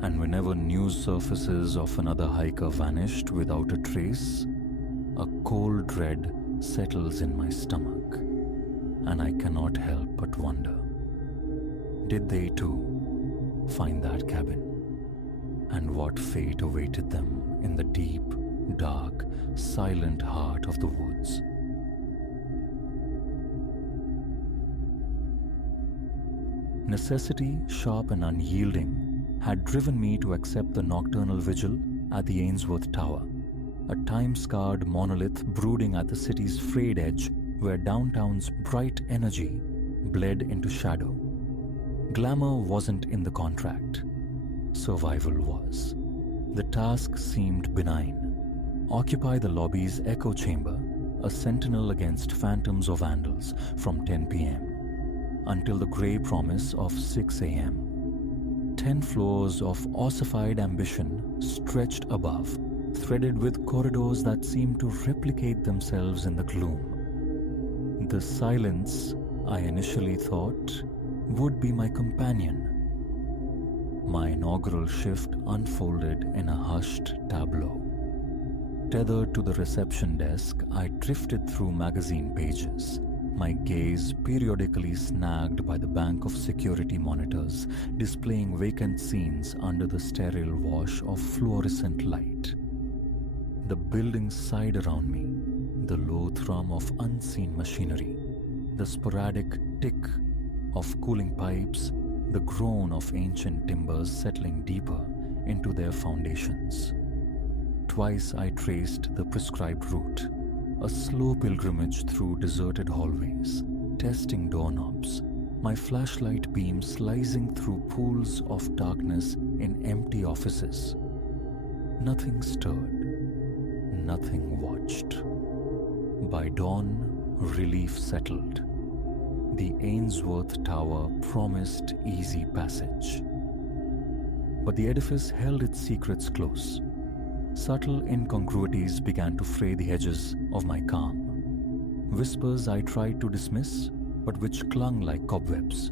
And whenever news surfaces of another hiker vanished without a trace, a cold dread settles in my stomach, and I cannot help but wonder, did they too find that cabin? And what fate awaited them in the deep, dark, silent heart of the woods? Necessity, sharp and unyielding, had driven me to accept the nocturnal vigil at the Ainsworth Tower. a time-scarred monolith brooding at the city's frayed edge where downtown's bright energy bled into shadow. Glamour wasn't in the contract. Survival was. The task seemed benign. Occupy the lobby's echo chamber, a sentinel against phantoms or vandals from 10 p.m. until the grey promise of 6 a.m. 10 floors of ossified ambition stretched above, threaded with corridors that seemed to replicate themselves in the gloom. The silence, I initially thought, would be my companion. My inaugural shift unfolded in a hushed tableau. Tethered to the reception desk, I drifted through magazine pages, my gaze periodically snagged by the bank of security monitors displaying vacant scenes under the sterile wash of fluorescent light. The buildings sighed around me, the low thrum of unseen machinery, the sporadic tick of cooling pipes, the groan of ancient timbers settling deeper into their foundations. Twice I traced the prescribed route, a slow pilgrimage through deserted hallways, testing doorknobs, my flashlight beam slicing through pools of darkness in empty offices. Nothing stirred, nothing watched. By dawn, relief settled. The Ainsworth Tower promised easy passage. But the edifice held its secrets close. Subtle incongruities began to fray the edges of my calm. Whispers I tried to dismiss, but which clung like cobwebs.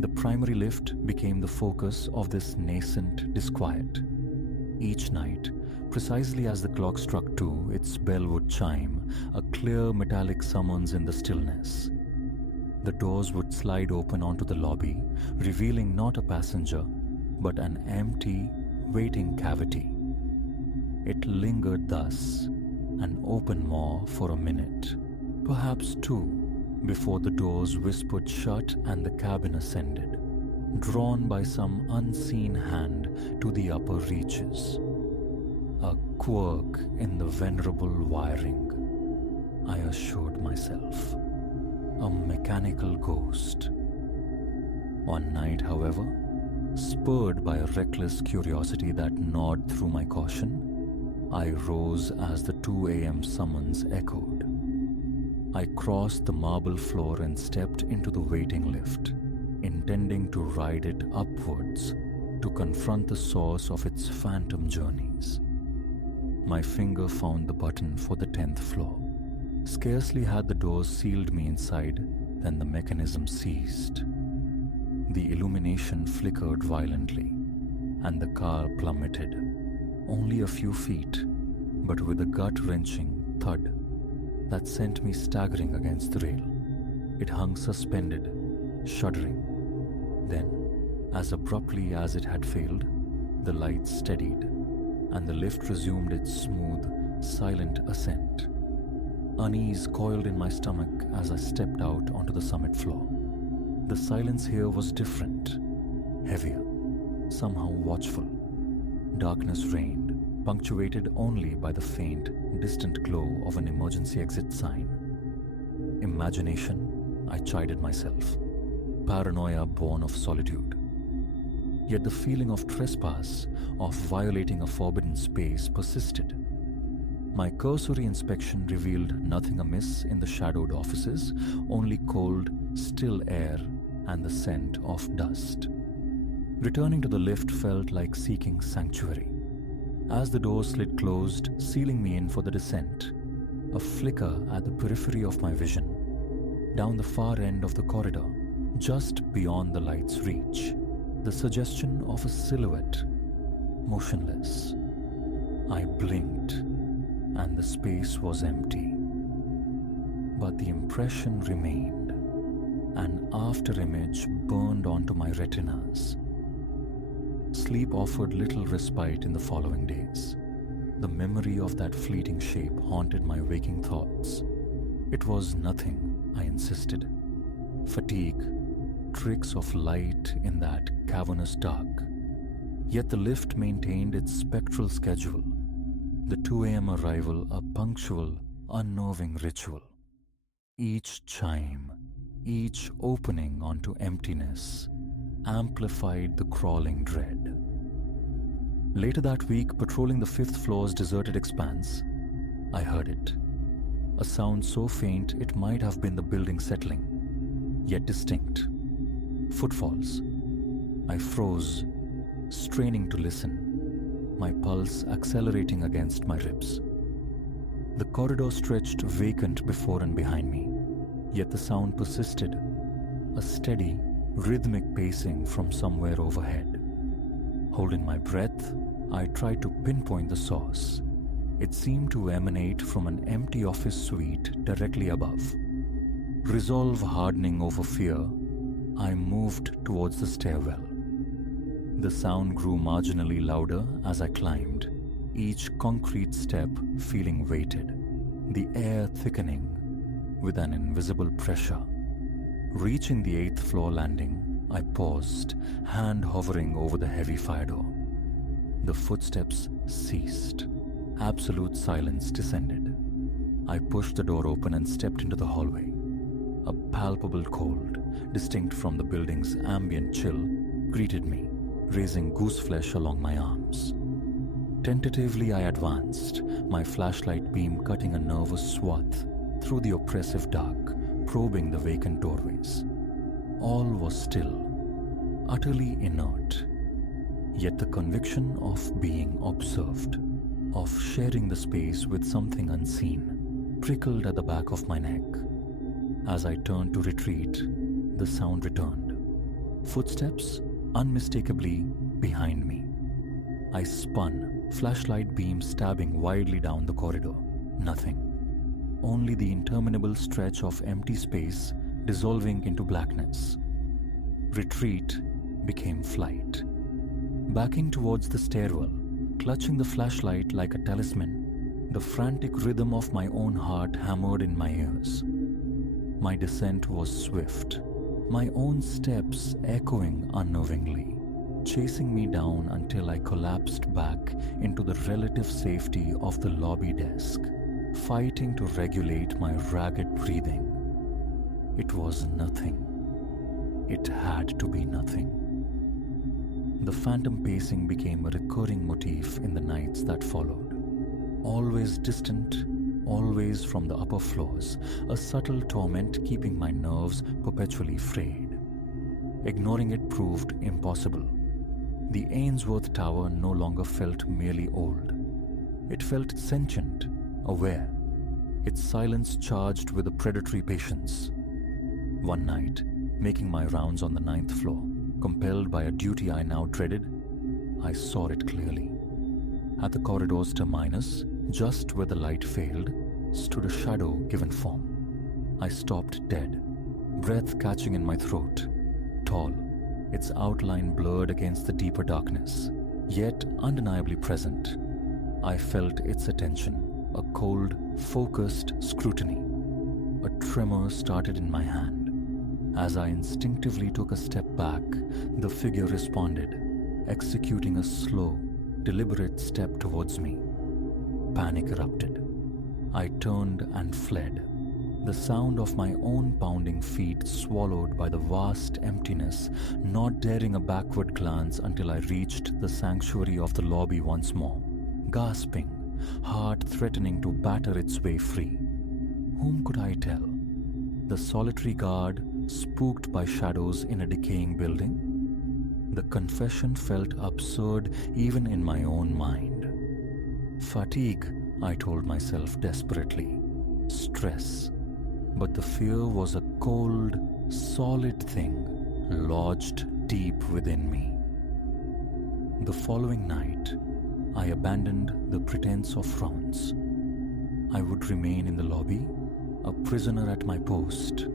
The primary lift became the focus of this nascent disquiet. Each night, precisely as the clock struck 2, its bell would chime, a clear metallic summons in the stillness. The doors would slide open onto the lobby, revealing not a passenger, but an empty, waiting cavity. It lingered thus, an open maw for a minute, perhaps 2, before the doors whispered shut and the cabin ascended, drawn by some unseen hand to the upper reaches. A quirk in the venerable wiring, I assured myself. A mechanical ghost. One night, however, spurred by a reckless curiosity that gnawed through my caution, I rose as the 2 a.m. summons echoed. I crossed the marble floor and stepped into the waiting lift, intending to ride it upwards to confront the source of its phantom journeys. My finger found the button for the 10th floor. Scarcely had the doors sealed me inside than the mechanism ceased. The illumination flickered violently, and the car plummeted, only a few feet, but with a gut-wrenching thud that sent me staggering against the rail. It hung suspended, shuddering. Then, as abruptly as it had failed, the lights steadied, and the lift resumed its smooth, silent ascent. Unease coiled in my stomach as I stepped out onto the summit floor. The silence here was different, heavier, somehow watchful. Darkness reigned, punctuated only by the faint, distant glow of an emergency exit sign. Imagination, I chided myself. Paranoia born of solitude. Yet the feeling of trespass, of violating a forbidden space, persisted. My cursory inspection revealed nothing amiss in the shadowed offices, only cold, still air and the scent of dust. Returning to the lift felt like seeking sanctuary. As the door slid closed, sealing me in for the descent, a flicker at the periphery of my vision. Down the far end of the corridor, just beyond the light's reach, the suggestion of a silhouette, motionless. I blinked, and the space was empty. But the impression remained. An after-image burned onto my retinas. Sleep offered little respite in the following days. The memory of that fleeting shape haunted my waking thoughts. It was nothing, I insisted. Fatigue, tricks of light in that cavernous dark. Yet the lift maintained its spectral schedule. The 2 a.m. arrival a punctual, unnerving ritual. Each chime, each opening onto emptiness, amplified the crawling dread. Later that week, patrolling the 5th floor's deserted expanse, I heard it. A sound so faint it might have been the building settling, yet distinct. Footfalls. I froze, straining to listen, my pulse accelerating against my ribs. The corridor stretched vacant before and behind me, yet the sound persisted, a steady, rhythmic pacing from somewhere overhead. Holding my breath, I tried to pinpoint the source. It seemed to emanate from an empty office suite directly above. Resolve hardening over fear, I moved towards the stairwell. The sound grew marginally louder as I climbed, each concrete step feeling weighted, the air thickening with an invisible pressure. Reaching the 8th floor landing, I paused, hand hovering over the heavy fire door. The footsteps ceased. Absolute silence descended. I pushed the door open and stepped into the hallway. A palpable cold, distinct from the building's ambient chill, greeted me, raising gooseflesh along my arms. Tentatively, I advanced, my flashlight beam cutting a nervous swath through the oppressive dark, probing the vacant doorways. All was still, utterly inert. Yet the conviction of being observed, of sharing the space with something unseen, prickled at the back of my neck. As I turned to retreat, the sound returned. Footsteps, unmistakably behind me. I spun, flashlight beam stabbing wildly down the corridor. Nothing. Only the interminable stretch of empty space dissolving into blackness. Retreat became flight. Backing towards the stairwell, clutching the flashlight like a talisman, the frantic rhythm of my own heart hammered in my ears. My descent was swift, my own steps echoing unnervingly, chasing me down until I collapsed back into the relative safety of the lobby desk, fighting to regulate my ragged breathing. It was nothing. It had to be nothing. The phantom pacing became a recurring motif in the nights that followed. Always distant, always from the upper floors, a subtle torment keeping my nerves perpetually frayed. Ignoring it proved impossible. The Ainsworth Tower no longer felt merely old. It felt sentient, aware, its silence charged with a predatory patience. One night, making my rounds on the 9th floor, compelled by a duty I now dreaded, I saw it clearly. At the corridor's terminus, just where the light failed, stood a shadow given form. I stopped dead, breath catching in my throat. Tall, its outline blurred against the deeper darkness, yet undeniably present. I felt its attention, a cold, focused scrutiny. A tremor started in my hand. As I instinctively took a step back, the figure responded, executing a slow, deliberate step towards me. Panic erupted. I turned and fled, the sound of my own pounding feet swallowed by the vast emptiness, not daring a backward glance until I reached the sanctuary of the lobby once more, gasping, heart threatening to batter its way free. Whom could I tell? The solitary guard, spooked by shadows in a decaying building? The confession felt absurd even in my own mind. Fatigue, I told myself desperately. Stress. But the fear was a cold, solid thing lodged deep within me. The following night, I abandoned the pretense of frowns. I would remain in the lobby, a prisoner at my post,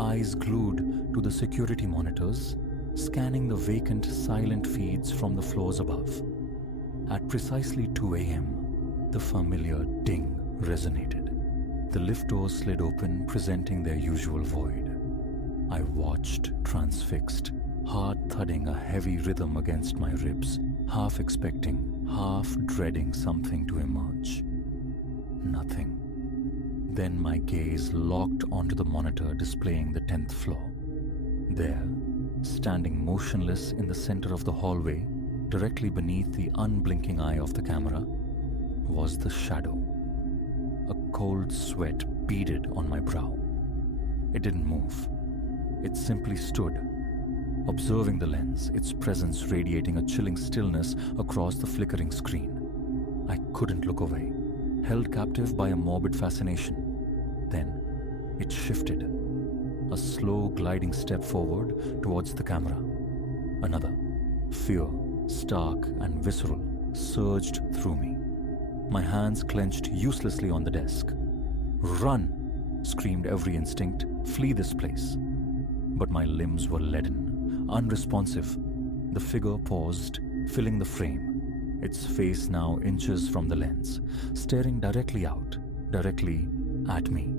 eyes glued to the security monitors, scanning the vacant, silent feeds from the floors above. At precisely 2 a.m., the familiar ding resonated. The lift doors slid open, presenting their usual void. I watched, transfixed, heart thudding a heavy rhythm against my ribs, half expecting, half dreading something to emerge. Nothing. Then my gaze locked onto the monitor displaying the 10th floor. There, standing motionless in the center of the hallway, directly beneath the unblinking eye of the camera, was the shadow. A cold sweat beaded on my brow. It didn't move. It simply stood, observing the lens, its presence radiating a chilling stillness across the flickering screen. I couldn't look away, held captive by a morbid fascination. Then, it shifted. A slow gliding step forward towards the camera. Another. Fear, stark and visceral, surged through me. My hands clenched uselessly on the desk. "Run!" screamed every instinct. "Flee this place." But my limbs were leaden, unresponsive. The figure paused, filling the frame, its face now inches from the lens, staring directly out, directly at me.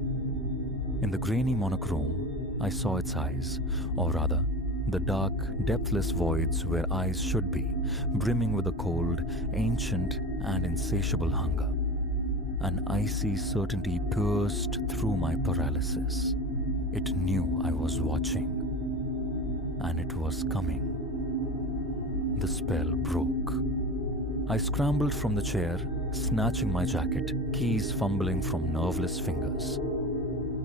In the grainy monochrome, I saw its eyes, or rather, the dark, depthless voids where eyes should be, brimming with a cold, ancient, and insatiable hunger. An icy certainty pierced through my paralysis. It knew I was watching, and it was coming. The spell broke. I scrambled from the chair, snatching my jacket, keys fumbling from nerveless fingers.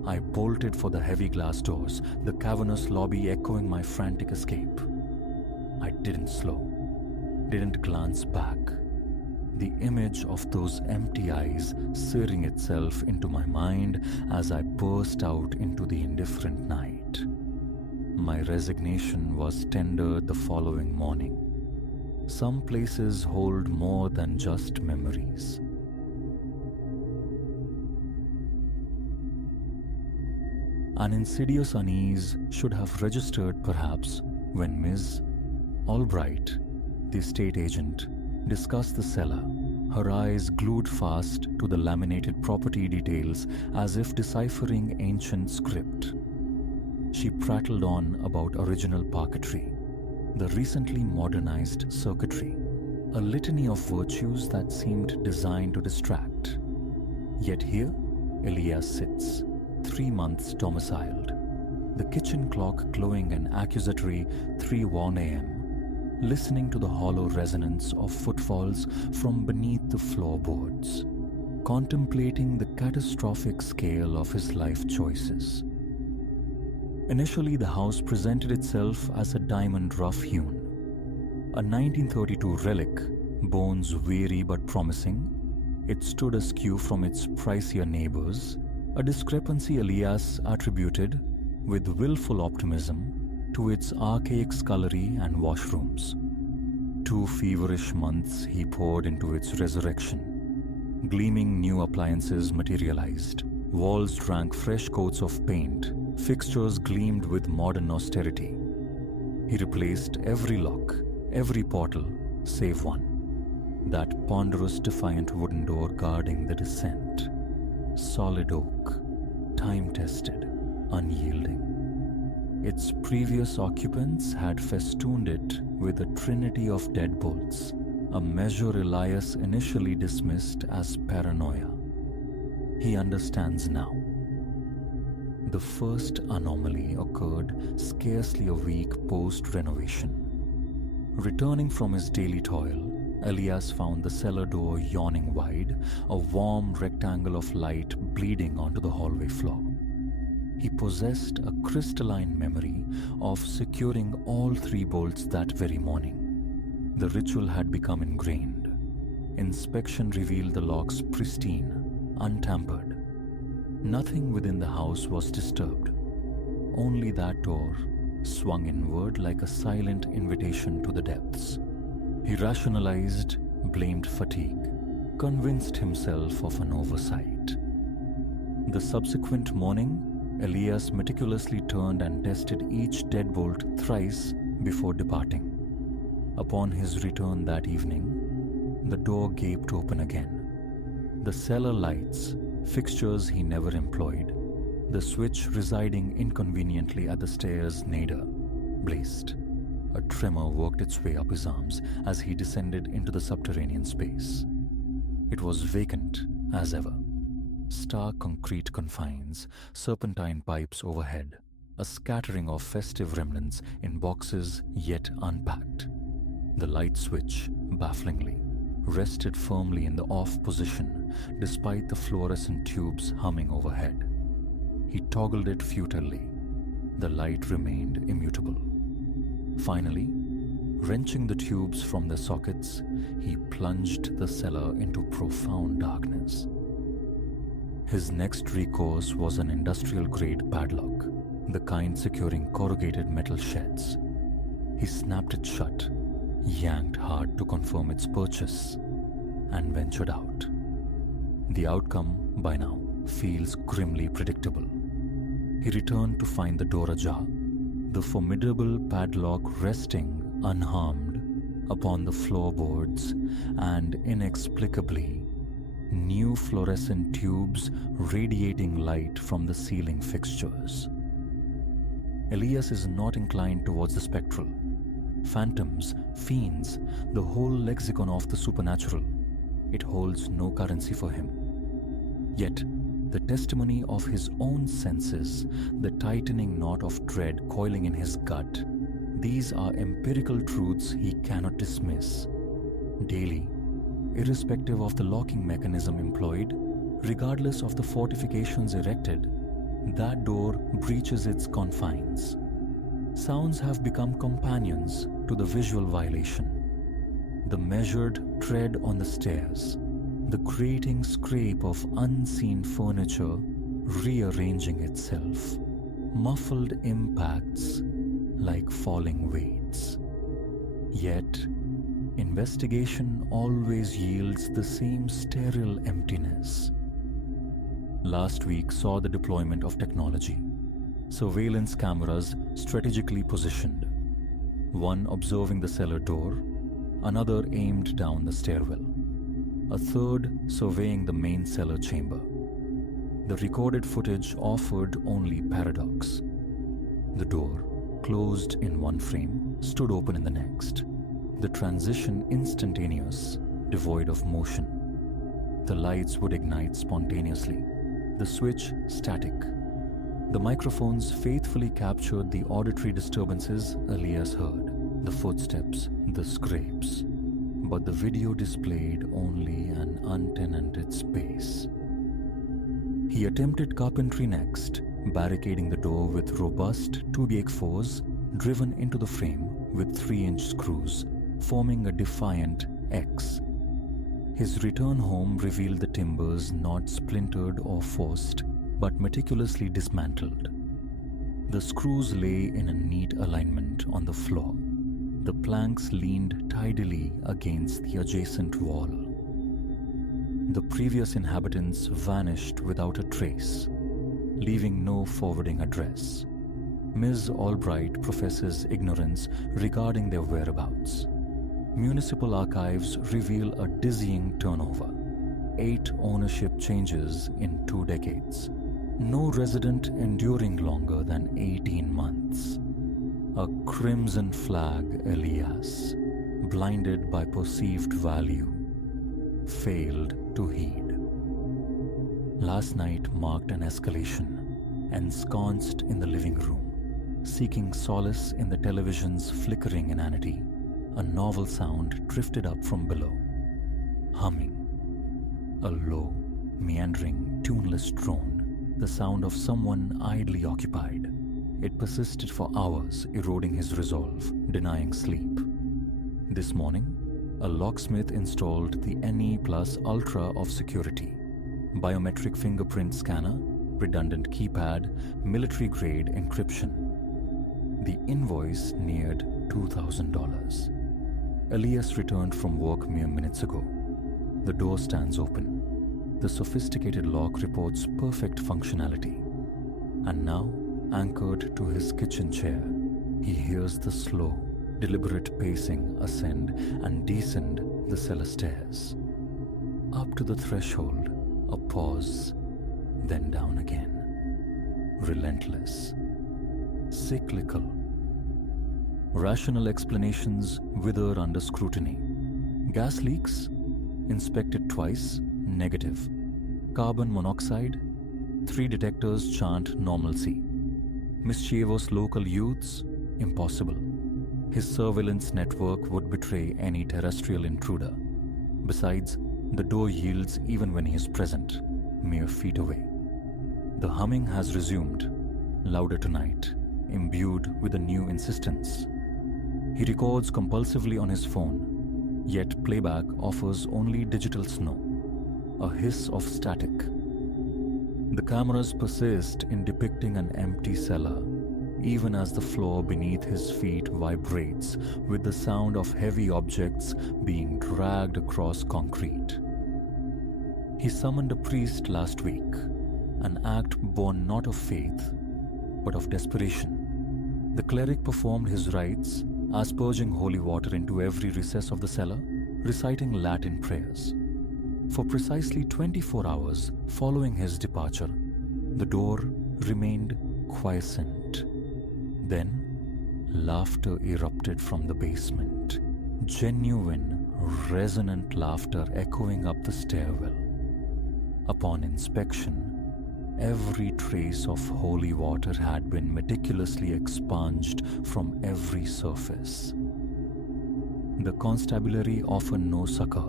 I bolted for the heavy glass doors, the cavernous lobby echoing my frantic escape. I didn't slow, didn't glance back. The image of those empty eyes searing itself into my mind as I burst out into the indifferent night. My resignation was tendered the following morning. Some places hold more than just memories. An insidious unease should have registered perhaps when Ms. Albright, the estate agent, discussed the cellar, her eyes glued fast to the laminated property details as if deciphering ancient script. She prattled on about original parquetry, the recently modernized circuitry, a litany of virtues that seemed designed to distract. Yet here, Elias sits, 3 months domiciled, the kitchen clock glowing an accusatory 3:01 a.m., listening to the hollow resonance of footfalls from beneath the floorboards, contemplating the catastrophic scale of his life choices. Initially, the house presented itself as a diamond rough-hewn, a 1932 relic, bones weary but promising. It stood askew from its pricier neighbors, a discrepancy Elias attributed, with willful optimism, to its archaic scullery and washrooms. 2 feverish months he poured into its resurrection. Gleaming new appliances materialized. Walls drank fresh coats of paint. Fixtures gleamed with modern austerity. He replaced every lock, every portal, save one. That ponderous, defiant wooden door guarding the descent. Solid oak, time-tested, unyielding. Its previous occupants had festooned it with a trinity of deadbolts, a measure Elias initially dismissed as paranoia. He understands now. The first anomaly occurred scarcely a week post-renovation. Returning from his daily toil, Elias found the cellar door yawning wide, a warm rectangle of light bleeding onto the hallway floor. He possessed a crystalline memory of securing all 3 bolts that very morning. The ritual had become ingrained. Inspection revealed the locks pristine, untampered. Nothing within the house was disturbed. Only that door swung inward like a silent invitation to the depths. He rationalized, blamed fatigue, convinced himself of an oversight. The subsequent morning, Elias meticulously turned and tested each deadbolt thrice before departing. Upon his return that evening, the door gaped open again. The cellar lights, fixtures he never employed, the switch residing inconveniently at the stairs nadir, blazed. A tremor worked its way up his arms as he descended into the subterranean space. It was vacant as ever. Stark concrete confines, serpentine pipes overhead, a scattering of festive remnants in boxes yet unpacked. The light switch, bafflingly, rested firmly in the off position despite the fluorescent tubes humming overhead. He toggled it futilely. The light remained immutable. Finally, wrenching the tubes from their sockets, he plunged the cellar into profound darkness. His next recourse was an industrial-grade padlock, the kind securing corrugated metal sheds. He snapped it shut, yanked hard to confirm its purchase, and ventured out. The outcome, by now, feels grimly predictable. He returned to find the door ajar, the formidable padlock resting unharmed upon the floorboards, and inexplicably, new fluorescent tubes radiating light from the ceiling fixtures. Elias is not inclined towards the spectral. Phantoms, fiends, the whole lexicon of the supernatural. It holds no currency for him. Yet, the testimony of his own senses, the tightening knot of dread coiling in his gut, these are empirical truths he cannot dismiss. Daily, irrespective of the locking mechanism employed, regardless of the fortifications erected, that door breaches its confines. Sounds have become companions to the visual violation. The measured tread on the stairs, the grating scrape of unseen furniture rearranging itself, muffled impacts like falling weights. Yet, investigation always yields the same sterile emptiness. Last week saw the deployment of technology. Surveillance cameras strategically positioned, one observing the cellar door, another aimed down the stairwell, a third surveying the main cellar chamber. The recorded footage offered only paradox. The door, closed in one frame, stood open in the next. The transition instantaneous, devoid of motion. The lights would ignite spontaneously, the switch static. The microphones faithfully captured the auditory disturbances Elias heard, the footsteps, the scrapes. But the video displayed only an untenanted space. He attempted carpentry next, barricading the door with robust 2BX4s driven into the frame with 3-inch screws, forming a defiant X. His return home revealed the timbers not splintered or forced, but meticulously dismantled. The screws lay in a neat alignment on the floor. The planks leaned tidily against the adjacent wall. The previous inhabitants vanished without a trace, leaving no forwarding address. Ms. Albright professes ignorance regarding their whereabouts. Municipal archives reveal a dizzying turnover. 8 ownership changes in 2 decades. No resident enduring longer than 18 months. A crimson flag, Elias, blinded by perceived value, failed to heed. Last night marked an escalation, ensconced in the living room, seeking solace in the television's flickering inanity. A novel sound drifted up from below, humming. A low, meandering, tuneless drone, the sound of someone idly occupied. It persisted for hours, eroding his resolve, denying sleep. This morning, a locksmith installed the NE Plus Ultra of security. Biometric fingerprint scanner, redundant keypad, military-grade encryption. The invoice neared $2,000. Elias returned from work mere minutes ago. The door stands open. The sophisticated lock reports perfect functionality. And now, anchored to his kitchen chair, he hears the slow, deliberate pacing ascend and descend the cellar stairs. Up to the threshold, a pause, then down again. Relentless, cyclical. Rational explanations wither under scrutiny. Gas leaks? Inspected twice, negative. Carbon monoxide? 3 detectors chant normalcy. Mischievous local youths? Impossible. His surveillance network would betray any terrestrial intruder. Besides, the door yields even when he is present, mere feet away. The humming has resumed, louder tonight, imbued with a new insistence. He records compulsively on his phone, yet playback offers only digital snow, a hiss of static. The cameras persist in depicting an empty cellar, even as the floor beneath his feet vibrates with the sound of heavy objects being dragged across concrete. He summoned a priest last week, an act born not of faith, but of desperation. The cleric performed his rites, asperging holy water into every recess of the cellar, reciting Latin prayers. For precisely 24 hours following his departure, the door remained quiescent. Then, laughter erupted from the basement, genuine, resonant laughter echoing up the stairwell. Upon inspection, every trace of holy water had been meticulously expunged from every surface. The constabulary offer no succor.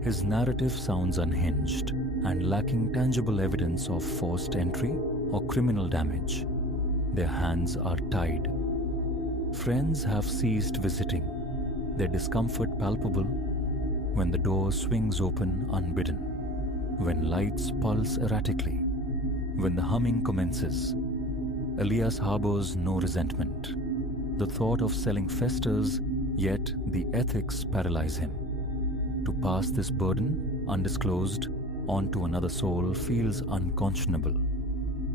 His narrative sounds unhinged and lacking tangible evidence of forced entry or criminal damage. Their hands are tied. Friends have ceased visiting, their discomfort palpable when the door swings open unbidden, when lights pulse erratically, when the humming commences. Elias harbors no resentment. The thought of selling festers, yet the ethics paralyze him. To pass this burden, undisclosed, on to another soul feels unconscionable,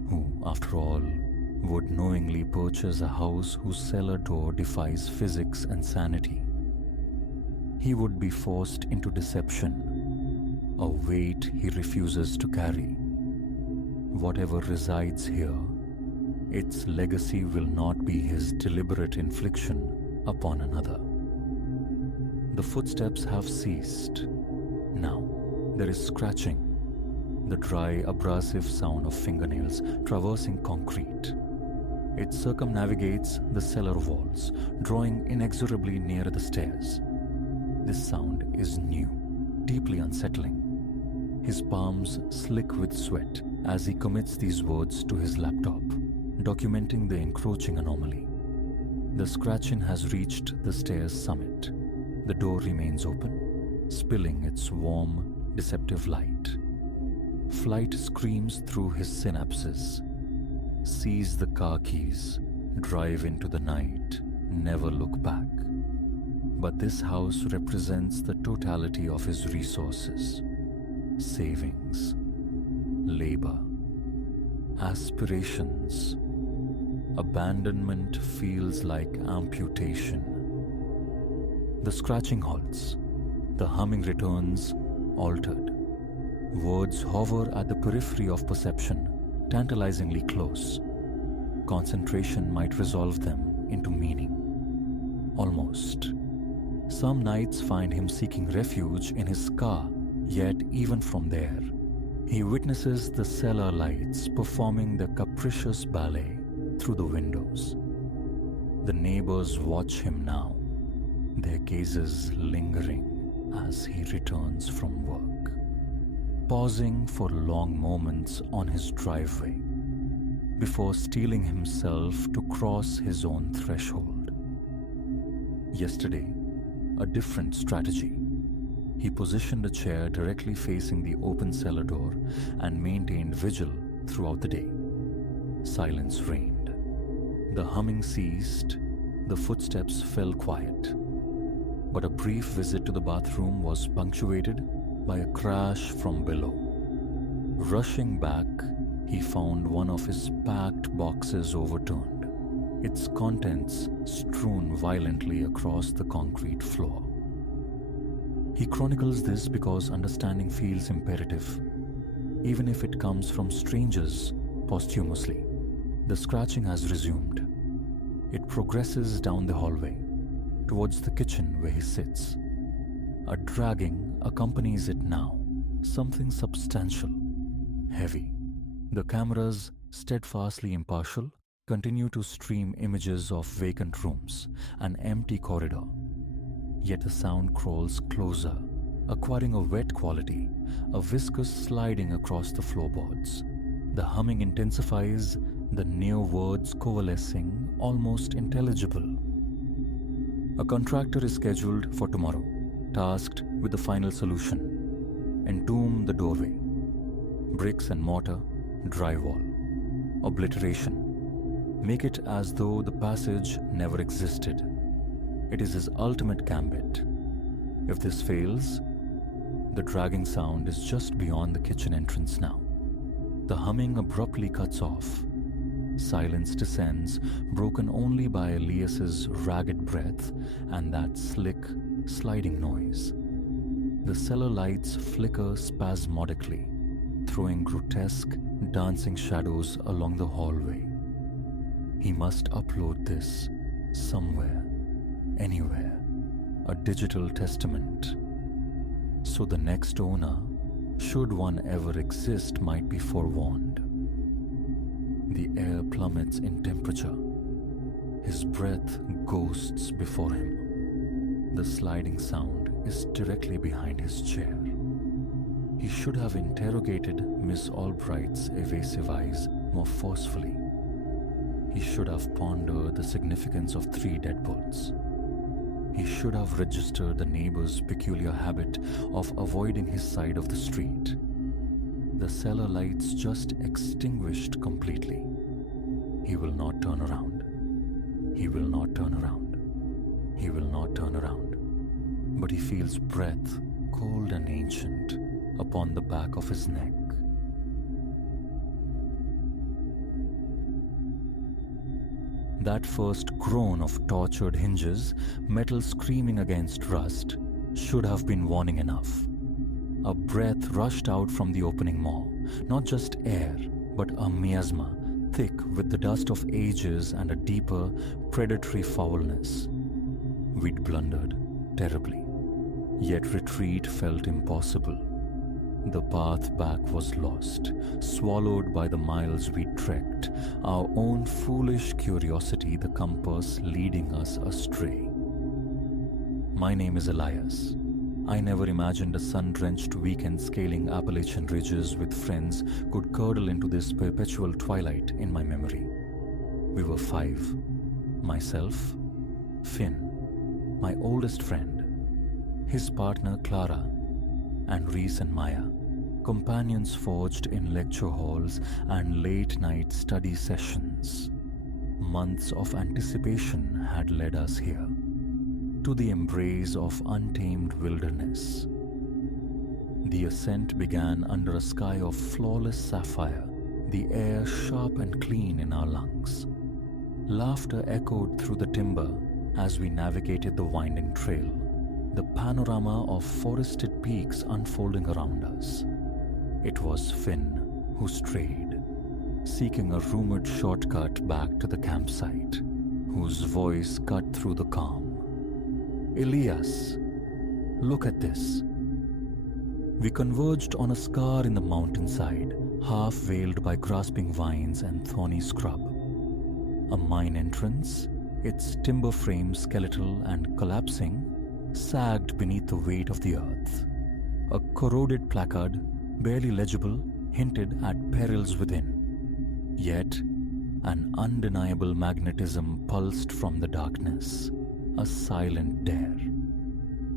who, after all, would knowingly purchase a house whose cellar door defies physics and sanity. He would be forced into deception, a weight he refuses to carry. Whatever resides here, its legacy will not be his deliberate infliction upon another. The footsteps have ceased. Now there is scratching, the dry, abrasive sound of fingernails traversing concrete. It circumnavigates the cellar walls, drawing inexorably near the stairs. This sound is new, deeply unsettling. His palms slick with sweat as he commits these words to his laptop, documenting the encroaching anomaly. The scratching has reached the stairs' summit. The door remains open, spilling its warm, deceptive light. Flight screams through his synapses. Seize the car keys, drive into the night, never look back. But this house represents the totality of his resources, savings, labor, aspirations. Abandonment feels like amputation. The scratching halts, the humming returns, altered. Words hover at the periphery of perception, tantalizingly close. Concentration might resolve them into meaning. Almost. Some nights find him seeking refuge in his car, yet even from there, he witnesses the cellar lights performing the capricious ballet through the windows. The neighbors watch him now, their gazes lingering as he returns from work, pausing for long moments on his driveway before steeling himself to cross his own threshold. Yesterday, a different strategy. He positioned a chair directly facing the open cellar door and maintained vigil throughout the day. Silence reigned. The humming ceased, the footsteps fell quiet. But a brief visit to the bathroom was punctuated by a crash from below. Rushing back, he found one of his packed boxes overturned, its contents strewn violently across the concrete floor. He chronicles this because understanding feels imperative, even if it comes from strangers posthumously. The scratching has resumed. It progresses down the hallway, towards the kitchen where he sits. A dragging accompanies it now, something substantial, heavy. The cameras, steadfastly impartial, continue to stream images of vacant rooms, an empty corridor. Yet the sound crawls closer, acquiring a wet quality, a viscous sliding across the floorboards. The humming intensifies, the near words coalescing, almost intelligible. A contractor is scheduled for tomorrow, tasked with the final solution. Entomb the doorway. Bricks and mortar, drywall. Obliteration. Make it as though the passage never existed. It is his ultimate gambit. If this fails, the dragging sound is just beyond the kitchen entrance now. The humming abruptly cuts off. Silence descends, broken only by Elias's ragged breath and that slick, sliding noise. The cellar lights flicker spasmodically, throwing grotesque, dancing shadows along the hallway. He must upload this somewhere, anywhere, a digital testament. So the next owner, should one ever exist, might be forewarned. The air plummets in temperature. His breath ghosts before him. The sliding sound is directly behind his chair. He should have interrogated Miss Albright's evasive eyes more forcefully. He should have pondered the significance of 3 deadbolts. He should have registered the neighbor's peculiar habit of avoiding his side of the street. The cellar lights just extinguished completely. He will not turn around. He will not turn around. He will not turn around. But he feels breath, cold and ancient, upon the back of his neck. That first groan of tortured hinges, metal screaming against rust, should have been warning enough. A breath rushed out from the opening maw, not just air, but a miasma, thick with the dust of ages and a deeper, predatory foulness. We'd blundered terribly, yet retreat felt impossible. The path back was lost, swallowed by the miles we trekked, our own foolish curiosity the compass leading us astray. My name is Elias. I never imagined a sun-drenched weekend scaling Appalachian ridges with friends could curdle into this perpetual twilight in my memory. We were 5. Myself, Finn, my oldest friend, his partner Clara, and Reese and Maya, companions forged in lecture halls and late-night study sessions. Months of anticipation had led us here, to the embrace of untamed wilderness. The ascent began under a sky of flawless sapphire, the air sharp and clean in our lungs. Laughter echoed through the timber as we navigated the winding trail, the panorama of forested peaks unfolding around us. It was Finn who strayed, seeking a rumored shortcut back to the campsite, whose voice cut through the calm. Elias, look at this. We converged on a scar in the mountainside, half veiled by grasping vines and thorny scrub. A mine entrance, its timber frame skeletal and collapsing, sagged beneath the weight of the earth. A corroded placard, barely legible, hinted at perils within. Yet, an undeniable magnetism pulsed from the darkness, a silent dare.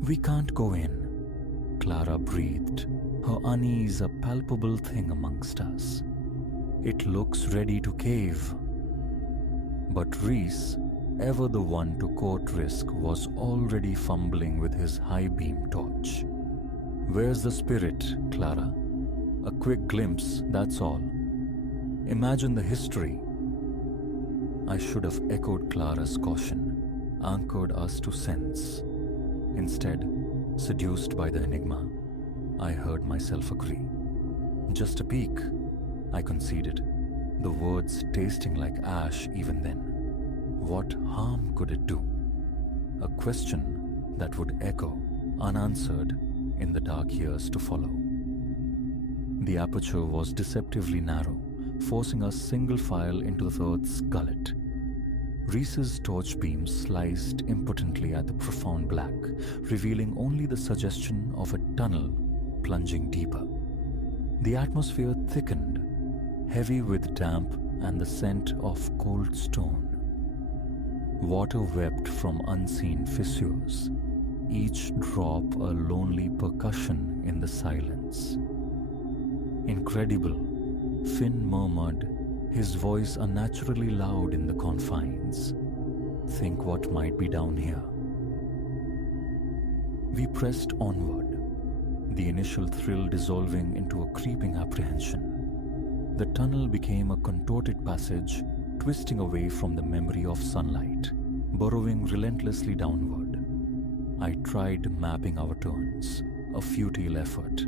We can't go in, Clara breathed, her unease a palpable thing amongst us. It looks ready to cave. But Reese, ever the one to court risk, was already fumbling with his high beam torch. Where's the spirit, Clara? A quick glimpse, that's all. Imagine the history. I should have echoed Clara's caution, anchored us to sense. Instead, seduced by the enigma, I heard myself agree. Just a peek, I conceded, the words tasting like ash even then. What harm could it do? A question that would echo unanswered in the dark years to follow. The aperture was deceptively narrow, forcing us single file into the Earth's gullet. Reese's torch beams sliced impotently at the profound black, revealing only the suggestion of a tunnel plunging deeper. The atmosphere thickened, heavy with damp and the scent of cold stone. Water wept from unseen fissures, each drop a lonely percussion in the silence. Incredible, Finn murmured, his voice unnaturally loud in the confines. Think what might be down here. We pressed onward, the initial thrill dissolving into a creeping apprehension. The tunnel became a contorted passage, twisting away from the memory of sunlight, burrowing relentlessly downward. I tried mapping our turns, a futile effort.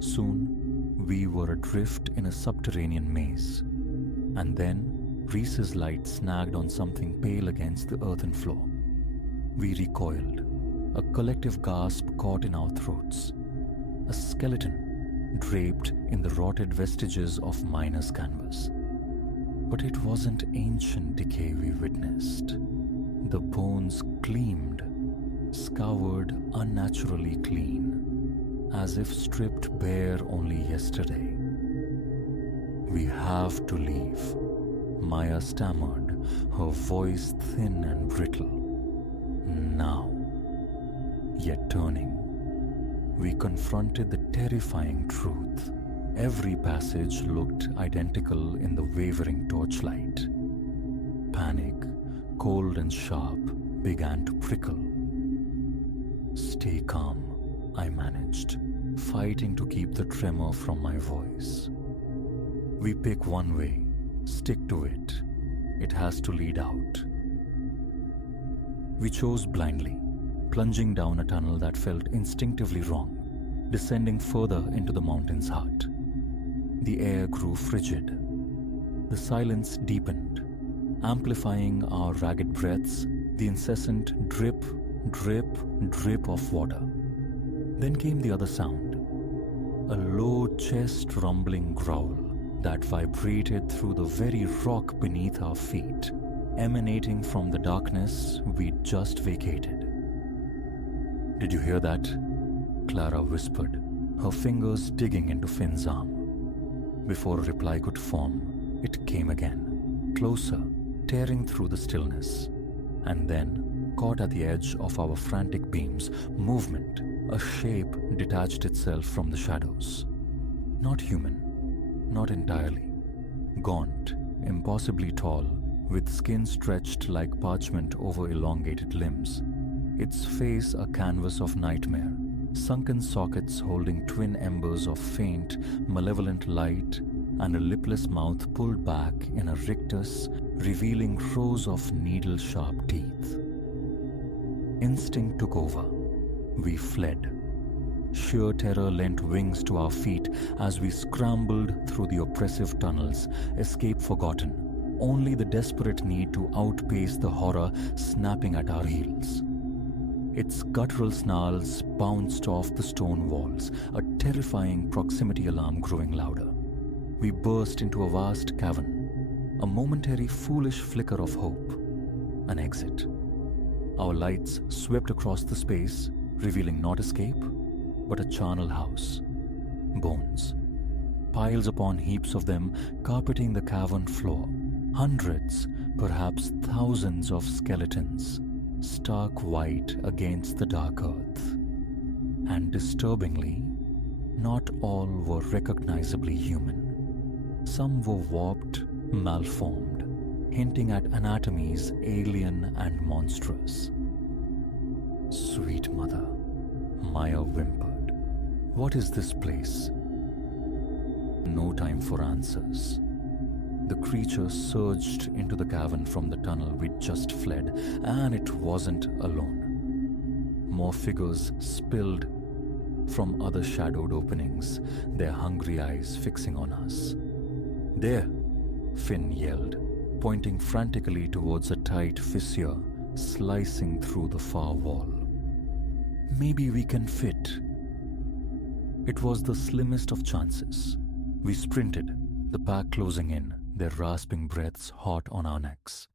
Soon, we were adrift in a subterranean maze. And then, Reese's light snagged on something pale against the earthen floor. We recoiled, a collective gasp caught in our throats. A skeleton, draped in the rotted vestiges of miner's canvas. But it wasn't ancient decay we witnessed. The bones gleamed, scoured unnaturally clean, as if stripped bare only yesterday. We have to leave, Maya stammered, her voice thin and brittle. Now. Yet turning, we confronted the terrifying truth. Every passage looked identical in the wavering torchlight. Panic, cold and sharp, began to prickle. Stay calm, I managed, fighting to keep the tremor from my voice. We pick one way, stick to it. It has to lead out. We chose blindly, plunging down a tunnel that felt instinctively wrong, descending further into the mountain's heart. The air grew frigid. The silence deepened, amplifying our ragged breaths, the incessant drip, drip, drip of water. Then came the other sound, a low chest rumbling growl that vibrated through the very rock beneath our feet, emanating from the darkness we'd just vacated. Did you hear that? Clara whispered, her fingers digging into Finn's arm. Before a reply could form, it came again, closer, tearing through the stillness, and then, caught at the edge of our frantic beams, movement, a shape detached itself from the shadows. Not human, not entirely. Gaunt, impossibly tall, with skin stretched like parchment over elongated limbs. Its face a canvas of nightmare, sunken sockets holding twin embers of faint, malevolent light, and a lipless mouth pulled back in a rictus, revealing rows of needle-sharp teeth. Instinct took over. We fled. Sheer terror lent wings to our feet as we scrambled through the oppressive tunnels, escape forgotten, only the desperate need to outpace the horror snapping at our heels. Its guttural snarls bounced off the stone walls, a terrifying proximity alarm growing louder. We burst into a vast cavern, a momentary foolish flicker of hope, an exit. Our lights swept across the space, revealing not escape, but a charnel house. Bones, piles upon heaps of them, carpeting the cavern floor. Hundreds, perhaps thousands of skeletons, stark white against the dark earth. And disturbingly, not all were recognizably human. Some were warped, malformed, hinting at anatomies alien and monstrous. Sweet mother, Maya whimpered. What is this place? No time for answers. The creature surged into the cavern from the tunnel we'd just fled, and it wasn't alone. More figures spilled from other shadowed openings, their hungry eyes fixing on us. There, Finn yelled, pointing frantically towards a tight fissure slicing through the far wall. Maybe we can fit. It was the slimmest of chances. We sprinted, the pack closing in, their rasping breaths hot on our necks.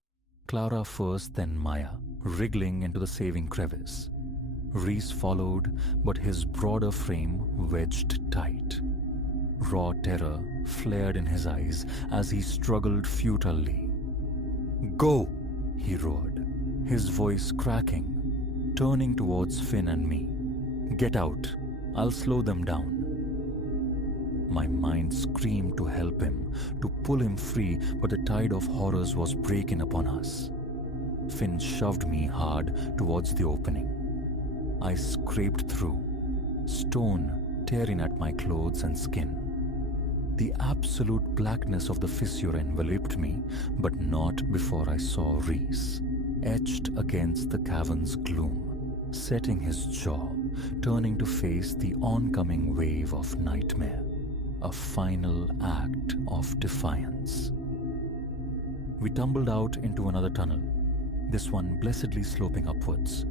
Clara first, then Maya, wriggling into the saving crevice. Reese followed, but his broader frame wedged tight. Raw terror flared in his eyes as he struggled futilely. "Go!" he roared, his voice cracking, turning towards Finn and me. "Get out. I'll slow them down." My mind screamed to help him, to pull him free, but the tide of horrors was breaking upon us. Finn shoved me hard towards the opening. I scraped through, stone tearing at my clothes and skin. The absolute blackness of the fissure enveloped me, but not before I saw Reese, etched against the cavern's gloom, setting his jaw, turning to face the oncoming wave of nightmare, a final act of defiance. We tumbled out into another tunnel, this one blessedly sloping upwards.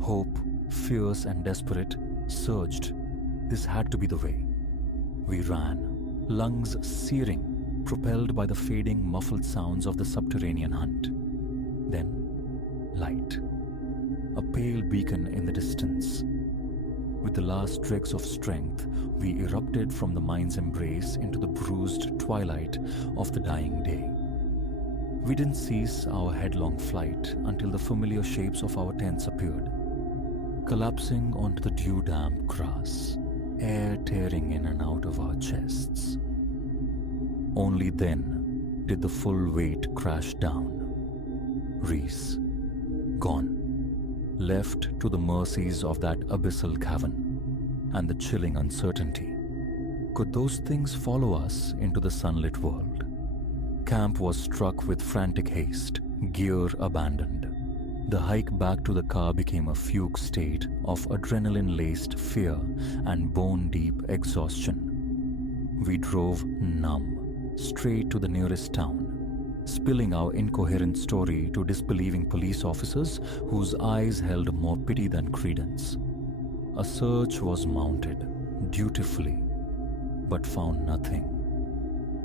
Hope, fierce and desperate, surged. This had to be the way. We ran, lungs searing, propelled by the fading, muffled sounds of the subterranean hunt. Then, light. A pale beacon in the distance. With the last dregs of strength, we erupted from the mind's embrace into the bruised twilight of the dying day. We didn't cease our headlong flight until the familiar shapes of our tents appeared, collapsing onto the dew-damp grass, air tearing in and out of our chests. Only then did the full weight crash down. Reese, gone, left to the mercies of that abyssal cavern and the chilling uncertainty. Could those things follow us into the sunlit world? Camp was struck with frantic haste, gear abandoned. The hike back to the car became a fugue state of adrenaline-laced fear and bone-deep exhaustion. We drove numb, straight to the nearest town, spilling our incoherent story to disbelieving police officers whose eyes held more pity than credence. A search was mounted, dutifully, but found nothing.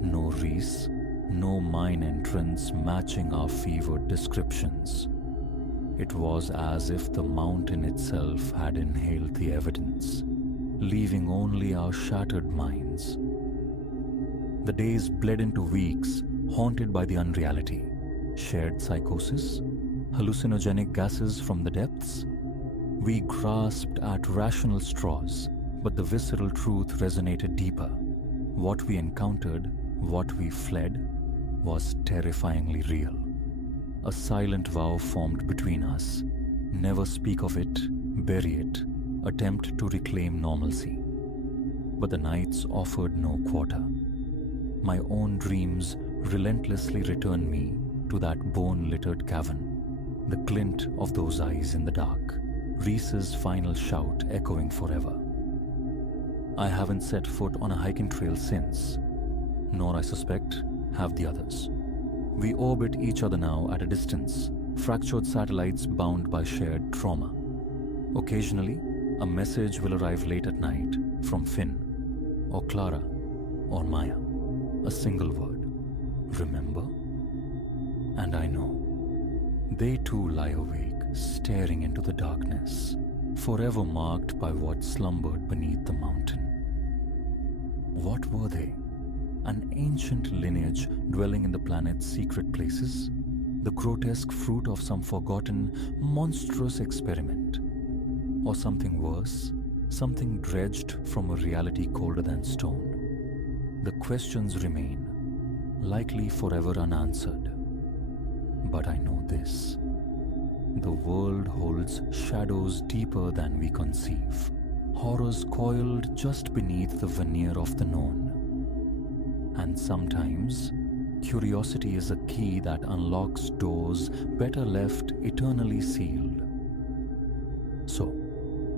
No Reese, no mine entrance matching our fevered descriptions. It was as if the mountain itself had inhaled the evidence, leaving only our shattered minds. The days bled into weeks, haunted by the unreality. Shared psychosis? Hallucinogenic gases from the depths? We grasped at rational straws, but the visceral truth resonated deeper. What we encountered, what we fled, was terrifyingly real. A silent vow formed between us. Never speak of it, bury it, attempt to reclaim normalcy. But the nights offered no quarter. My own dreams relentlessly returned me to that bone-littered cavern, the glint of those eyes in the dark, Reese's final shout echoing forever. I haven't set foot on a hiking trail since, nor, I suspect, have the others. We orbit each other now at a distance, fractured satellites bound by shared trauma. Occasionally, a message will arrive late at night from Finn, or Clara, or Maya. A single word, remember? And I know. They too lie awake, staring into the darkness, forever marked by what slumbered beneath the mountain. What were they? An ancient lineage dwelling in the planet's secret places? The grotesque fruit of some forgotten, monstrous experiment? Or something worse, something dredged from a reality colder than stone? The questions remain, likely forever unanswered. But I know this. The world holds shadows deeper than we conceive, horrors coiled just beneath the veneer of the known. And sometimes, curiosity is a key that unlocks doors better left eternally sealed. So,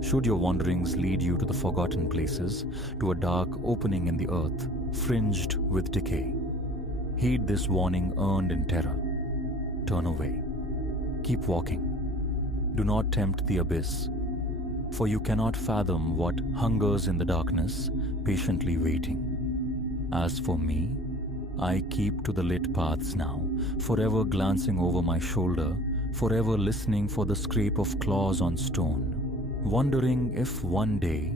should your wanderings lead you to the forgotten places, to a dark opening in the earth, fringed with decay, heed this warning earned in terror. turn away. Keep walking. Do not tempt the abyss, for you cannot fathom what hungers in the darkness, patiently waiting. As for me, I keep to the lit paths now, forever glancing over my shoulder, forever listening for the scrape of claws on stone, wondering if one day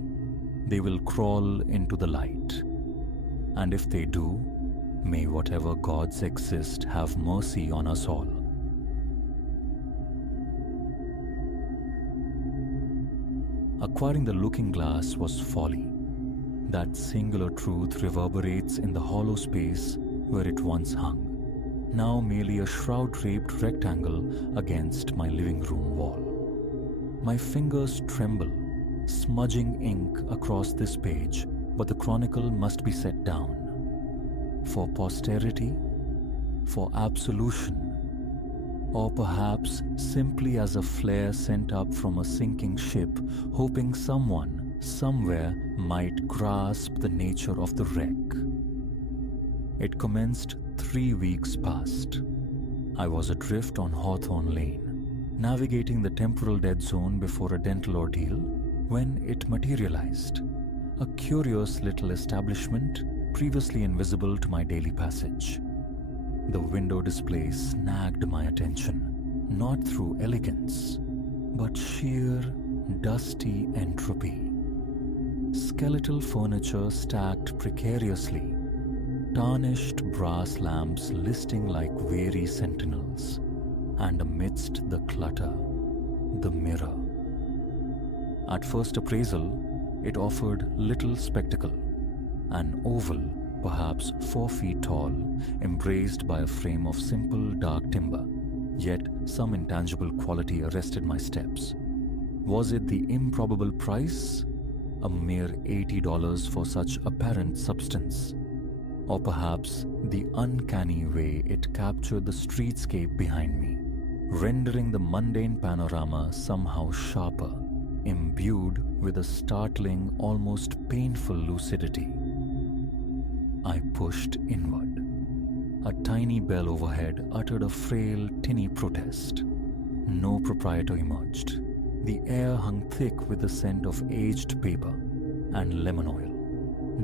they will crawl into the light. And if they do, may whatever gods exist have mercy on us all. Acquiring the looking glass was folly. That singular truth reverberates in the hollow space where it once hung, now merely a shroud-draped rectangle against my living room wall. My fingers tremble, smudging ink across this page, but the chronicle must be set down. For posterity, for absolution, or perhaps simply as a flare sent up from a sinking ship, hoping someone, somewhere, might grasp the nature of the wreck. It commenced 3 weeks past. I was adrift on Hawthorne Lane, navigating the temporal dead zone before a dental ordeal, when it materialized. A curious little establishment, previously invisible to my daily passage. The window display snagged my attention, not through elegance, but sheer, dusty entropy. Skeletal furniture stacked precariously, tarnished brass lamps listing like weary sentinels, and amidst the clutter, the mirror. At first appraisal, it offered little spectacle, an oval, perhaps 4 feet tall, embraced by a frame of simple dark timber, yet some intangible quality arrested my steps. Was it the improbable price? A mere $80 for such apparent substance? Or perhaps the uncanny way it captured the streetscape behind me, rendering the mundane panorama somehow sharper, imbued with a startling, almost painful lucidity. I pushed inward. A tiny bell overhead uttered a frail, tinny protest. No proprietor emerged. The air hung thick with the scent of aged paper and lemon oil.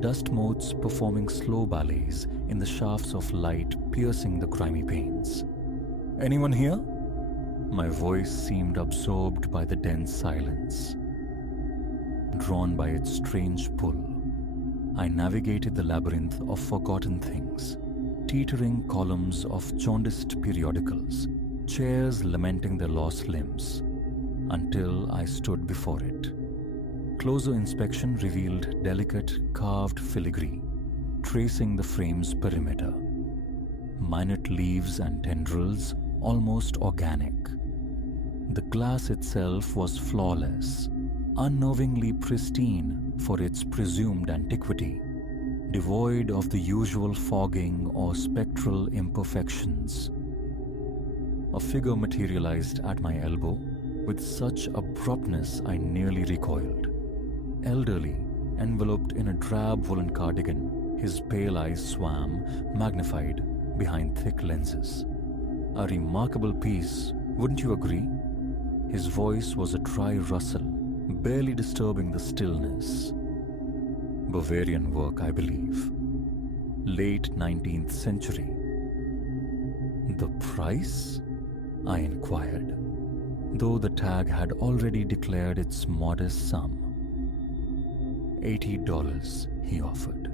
Dust motes performing slow ballets in the shafts of light piercing the grimy panes. Anyone here? My voice seemed absorbed by the dense silence. Drawn by its strange pull, I navigated the labyrinth of forgotten things, teetering columns of jaundiced periodicals, chairs lamenting their lost limbs, until I stood before it. Closer inspection revealed delicate carved filigree, tracing the frame's perimeter. Minute leaves and tendrils, almost organic. The glass itself was flawless, unnervingly pristine for its presumed antiquity, devoid of the usual fogging or spectral imperfections. A figure materialized at my elbow with such abruptness I nearly recoiled. Elderly, enveloped in a drab woolen cardigan, his pale eyes swam, magnified behind thick lenses. A remarkable piece, wouldn't you agree? His voice was a dry rustle, barely disturbing the stillness. Bavarian work, I believe. Late 19th century. The price? I inquired, though the tag had already declared its modest sum. $80, he offered,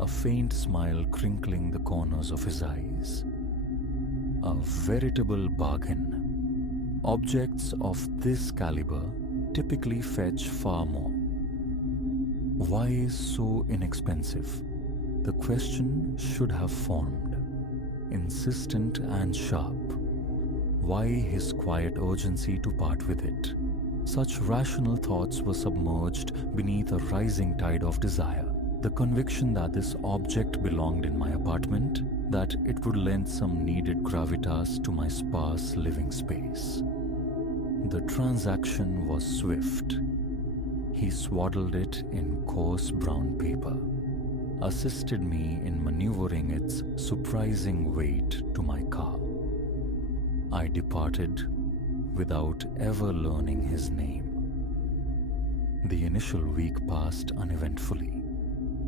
a faint smile crinkling the corners of his eyes. A veritable bargain. Objects of this caliber typically fetch far more. Why so inexpensive? The question should have formed, insistent and sharp. Why his quiet urgency to part with it? Such rational thoughts were submerged beneath a rising tide of desire. The conviction that this object belonged in my apartment, that it would lend some needed gravitas to my sparse living space. The transaction was swift. He swaddled it in coarse brown paper, assisted me in maneuvering its surprising weight to my car. I departed without ever learning his name. The initial week passed uneventfully.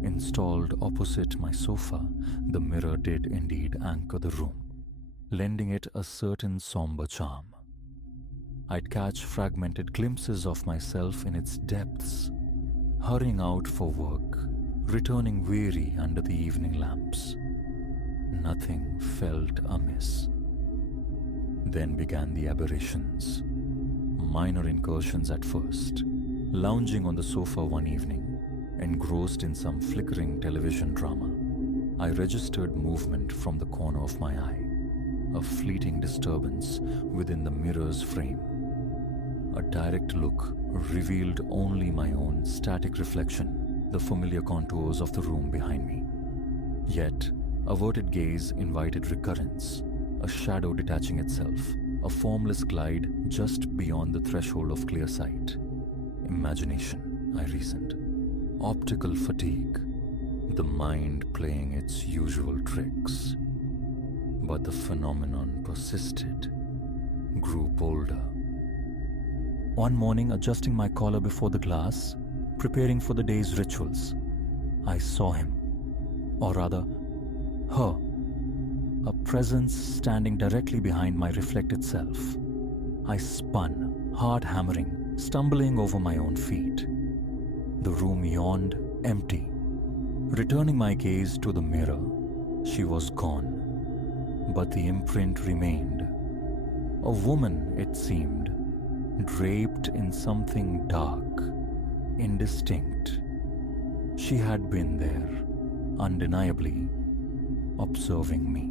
Installed opposite my sofa, the mirror did indeed anchor the room, lending it a certain somber charm. I'd catch fragmented glimpses of myself in its depths, hurrying out for work, returning weary under the evening lamps. Nothing felt amiss. Then began the aberrations. Minor incursions at first. Lounging on the sofa one evening, engrossed in some flickering television drama, I registered movement from the corner of my eye, a fleeting disturbance within the mirror's frame. A direct look revealed only my own static reflection, the familiar contours of the room behind me. Yet, averted gaze invited recurrence, a shadow detaching itself, a formless glide just beyond the threshold of clear sight. Imagination, I reasoned. Optical fatigue, the mind playing its usual tricks. But the phenomenon persisted, grew bolder. One morning, adjusting my collar before the glass, preparing for the day's rituals, I saw him, or rather, her, a presence standing directly behind my reflected self. I spun, heart hammering, stumbling over my own feet. The room yawned, empty. Returning my gaze to the mirror, she was gone, but the imprint remained. A woman, it seemed, draped in something dark, indistinct. She had been there, undeniably, observing me.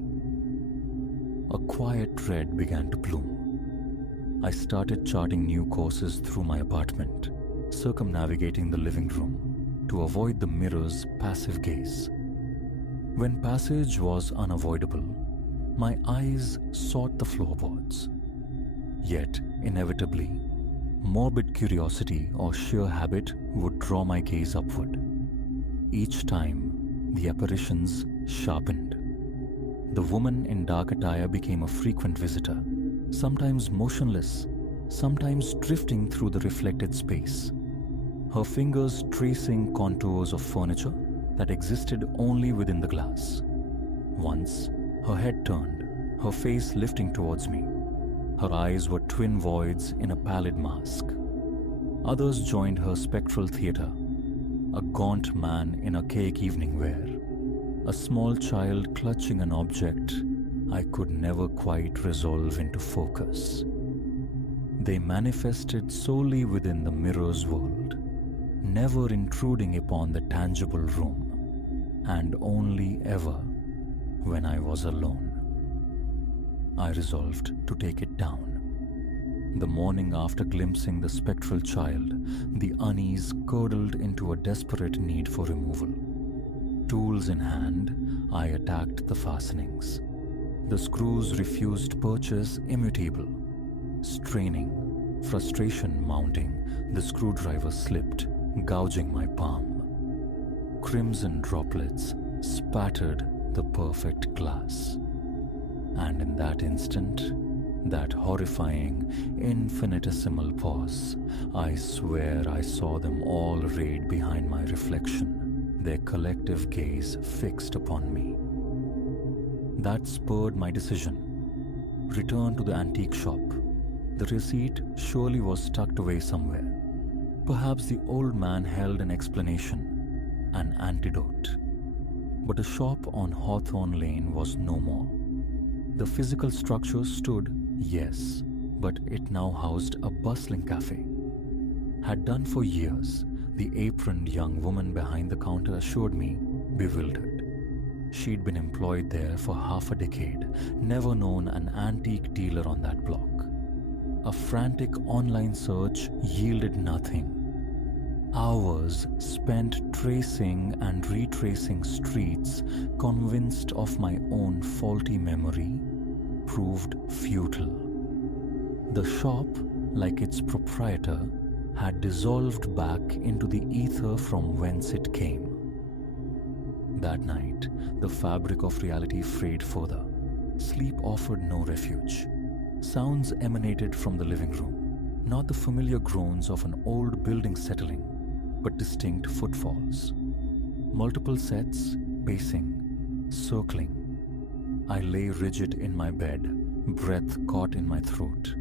A quiet dread began to bloom. I started charting new courses through my apartment, circumnavigating the living room to avoid the mirror's passive gaze. When passage was unavoidable, my eyes sought the floorboards. Yet, inevitably, morbid curiosity or sheer habit would draw my gaze upward. Each time, the apparitions sharpened. The woman in dark attire became a frequent visitor, sometimes motionless, sometimes drifting through the reflected space, her fingers tracing contours of furniture that existed only within the glass. Once, her head turned, her face lifting towards me. Her eyes were twin voids in a pallid mask. Others joined her spectral theater, a gaunt man in archaic evening wear, a small child clutching an object I could never quite resolve into focus. They manifested solely within the mirror's world, never intruding upon the tangible room, and only ever when I was alone. I resolved to take it down. The morning after glimpsing the spectral child, the unease curdled into a desperate need for removal. Tools in hand, I attacked the fastenings. The screws refused purchase immutable. Straining, frustration mounting, the screwdriver slipped, gouging my palm. Crimson droplets spattered the perfect glass. And in that instant, that horrifying, infinitesimal pause, I swear I saw them all arrayed behind my reflection, their collective gaze fixed upon me. That spurred my decision. Return to the antique shop. The receipt surely was tucked away somewhere. Perhaps the old man held an explanation, an antidote. But the shop on Hawthorne Lane was no more. The physical structure stood, yes, but it now housed a bustling cafe. Had done for years, the aproned young woman behind the counter assured me, bewildered. She'd been employed there for half a decade, never known an antique dealer on that block. A frantic online search yielded nothing. Hours spent tracing and retracing streets, convinced of my own faulty memory, proved futile. The shop, like its proprietor, had dissolved back into the ether from whence it came. That night, the fabric of reality frayed further. Sleep offered no refuge. Sounds emanated from the living room, not the familiar groans of an old building settling, but distinct footfalls. Multiple sets, pacing, circling. I lay rigid in my bed, breath caught in my throat.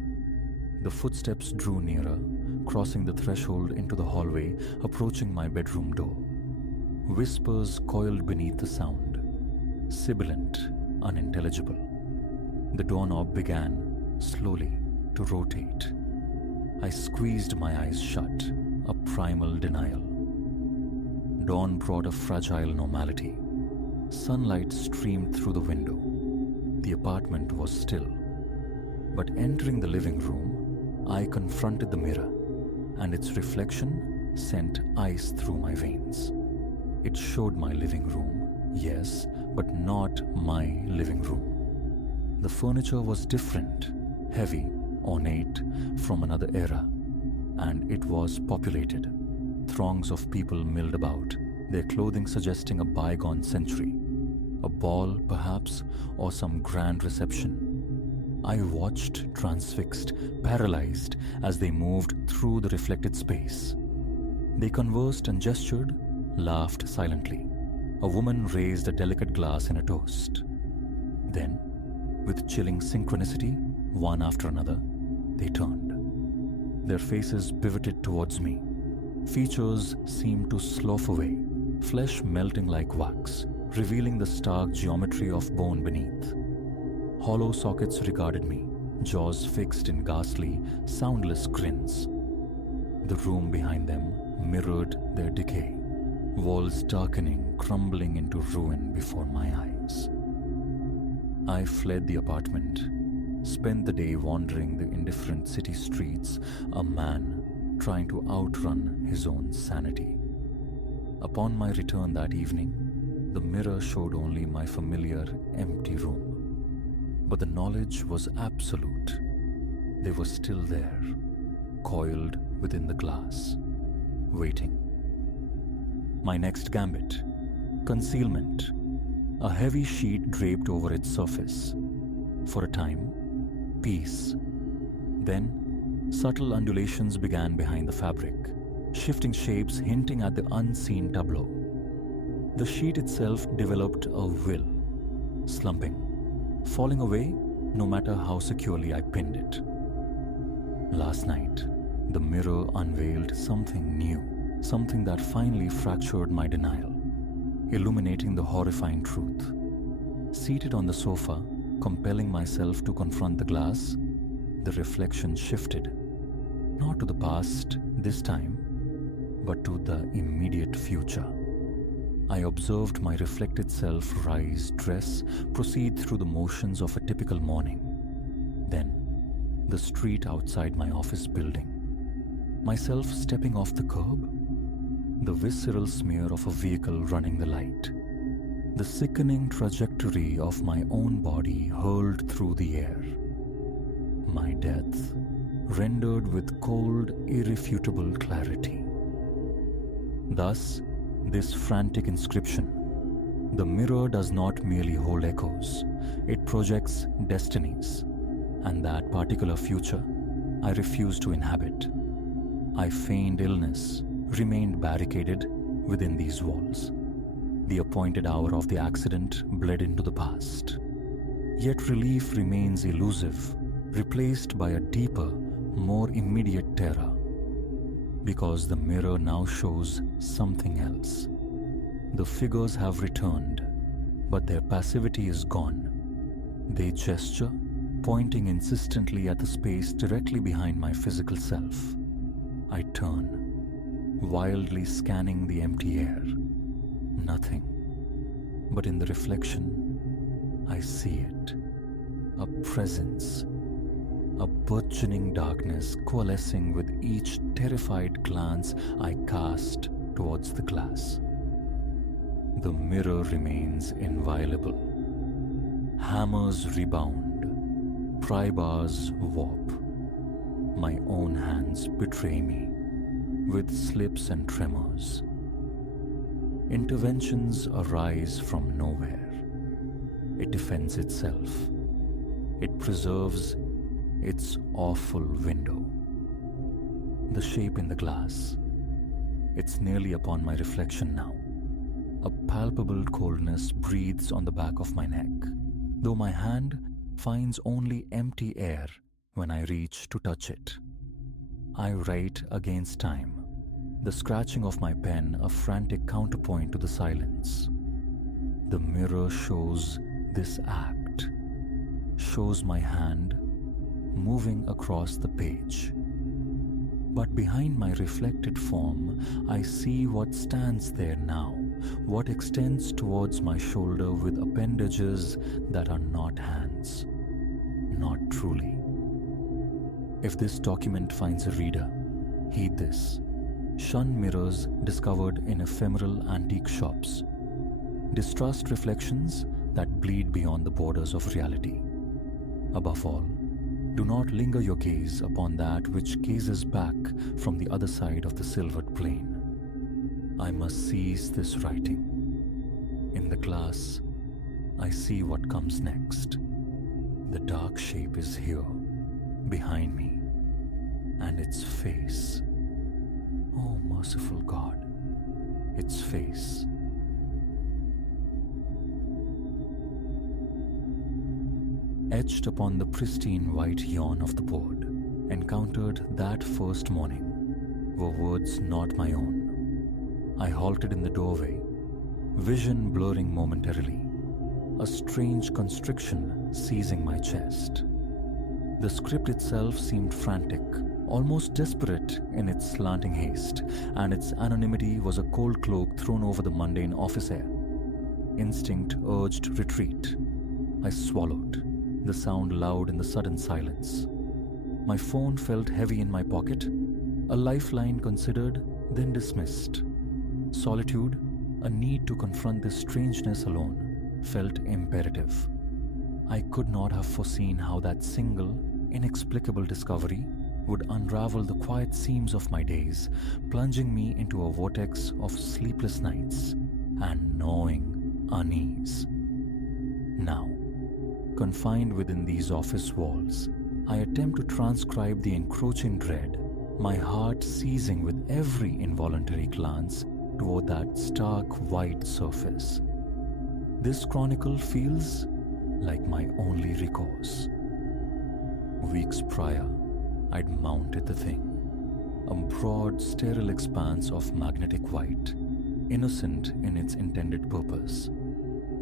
The footsteps drew nearer, crossing the threshold into the hallway, approaching my bedroom door. Whispers coiled beneath the sound, sibilant, unintelligible. The doorknob began, slowly, to rotate. I squeezed my eyes shut, a primal denial. Dawn brought a fragile normality. Sunlight streamed through the window. The apartment was still. But entering the living room, I confronted the mirror, and its reflection sent ice through my veins. It showed my living room, yes, but not my living room. The furniture was different, heavy, ornate, from another era, and it was populated. Throngs of people milled about, their clothing suggesting a bygone century. A ball, perhaps, or some grand reception. I watched, transfixed, paralyzed, as they moved through the reflected space. They conversed and gestured, laughed silently. A woman raised a delicate glass in a toast. Then, with chilling synchronicity, one after another, they turned. Their faces pivoted towards me. Features seemed to slough away, flesh melting like wax, revealing the stark geometry of bone beneath. Hollow sockets regarded me, jaws fixed in ghastly, soundless grins. The room behind them mirrored their decay, walls darkening, crumbling into ruin before my eyes. I fled the apartment, spent the day wandering the indifferent city streets, a man trying to outrun his own sanity. Upon my return that evening, the mirror showed only my familiar, empty room. But the knowledge was absolute. They were still there, coiled within the glass, waiting. My next gambit, concealment. A heavy sheet draped over its surface. For a time, peace. Then, subtle undulations began behind the fabric, shifting shapes hinting at the unseen tableau. The sheet itself developed a will, slumping, falling away no matter how securely I pinned it. Last night, the mirror unveiled something new, something that finally fractured my denial, illuminating the horrifying truth. Seated on the sofa, compelling myself to confront the glass, the reflection shifted, not to the past this time, but to the immediate future. I observed my reflected self rise, dress, proceed through the motions of a typical morning. Then, the street outside my office building. Myself stepping off the curb, the visceral smear of a vehicle running the light. The sickening trajectory of my own body hurled through the air. My death, rendered with cold, irrefutable clarity. Thus, this frantic inscription. The mirror does not merely hold echoes, it projects destinies. And that particular future, I refuse to inhabit. I feigned illness, remained barricaded within these walls. The appointed hour of the accident bled into the past. Yet relief remains elusive, replaced by a deeper, more immediate terror. Because the mirror now shows something else. The figures have returned, but their passivity is gone. They gesture, pointing insistently at the space directly behind my physical self. I turn, wildly scanning the empty air. Nothing. But in the reflection, I see it. A presence. A burgeoning darkness coalescing with each terrified glance I cast towards the glass. The mirror remains inviolable. Hammers rebound. Pry bars warp. My own hands betray me, with slips and tremors. Interventions arise from nowhere. It defends itself. It preserves its awful window. The shape in the glass. It's nearly upon my reflection now. A palpable coldness breathes on the back of my neck, though my hand finds only empty air when I reach to touch it. I write against time, the scratching of my pen a frantic counterpoint to the silence. The mirror shows this act, shows my hand moving across the page. But behind my reflected form, I see what stands there now, what extends towards my shoulder with appendages that are not hands, not truly. If this document finds a reader, heed this. Shun mirrors discovered in ephemeral antique shops. Distrust reflections that bleed beyond the borders of reality. Above all, do not linger your gaze upon that which gazes back from the other side of the silvered plain. I must seize this writing. In the glass, I see what comes next. The dark shape is here, behind me, and its face. Oh, merciful God, its face. Etched upon the pristine white yawn of the board, encountered that first morning, were words not my own. I halted in the doorway, vision blurring momentarily, a strange constriction seizing my chest. The script itself seemed frantic, almost desperate in its slanting haste, and its anonymity was a cold cloak thrown over the mundane office air. Instinct urged retreat. I swallowed, the sound loud in the sudden silence. My phone felt heavy in my pocket, a lifeline considered, then dismissed. Solitude, a need to confront this strangeness alone, felt imperative. I could not have foreseen how that single, inexplicable discovery would unravel the quiet seams of my days, plunging me into a vortex of sleepless nights and gnawing unease. Now, confined within these office walls, I attempt to transcribe the encroaching dread, my heart seizing with every involuntary glance toward that stark white surface. This chronicle feels like my only recourse. Weeks prior, I'd mounted the thing, a broad, sterile expanse of magnetic white, innocent in its intended purpose.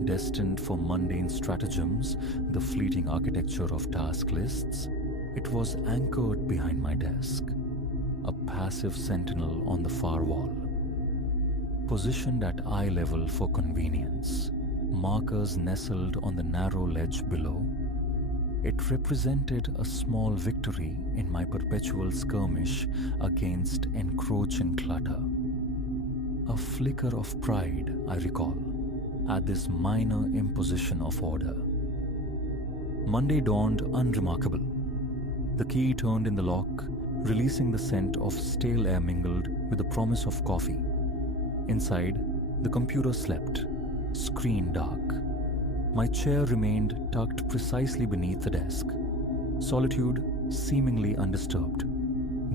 Destined for mundane stratagems, the fleeting architecture of task lists, it was anchored behind my desk, a passive sentinel on the far wall. Positioned at eye level for convenience, markers nestled on the narrow ledge below, it represented a small victory in my perpetual skirmish against encroaching clutter. A flicker of pride, I recall, at this minor imposition of order. Monday dawned unremarkable. The key turned in the lock, releasing the scent of stale air mingled with the promise of coffee. Inside, the computer slept, screen dark. My chair remained tucked precisely beneath the desk, solitude seemingly undisturbed.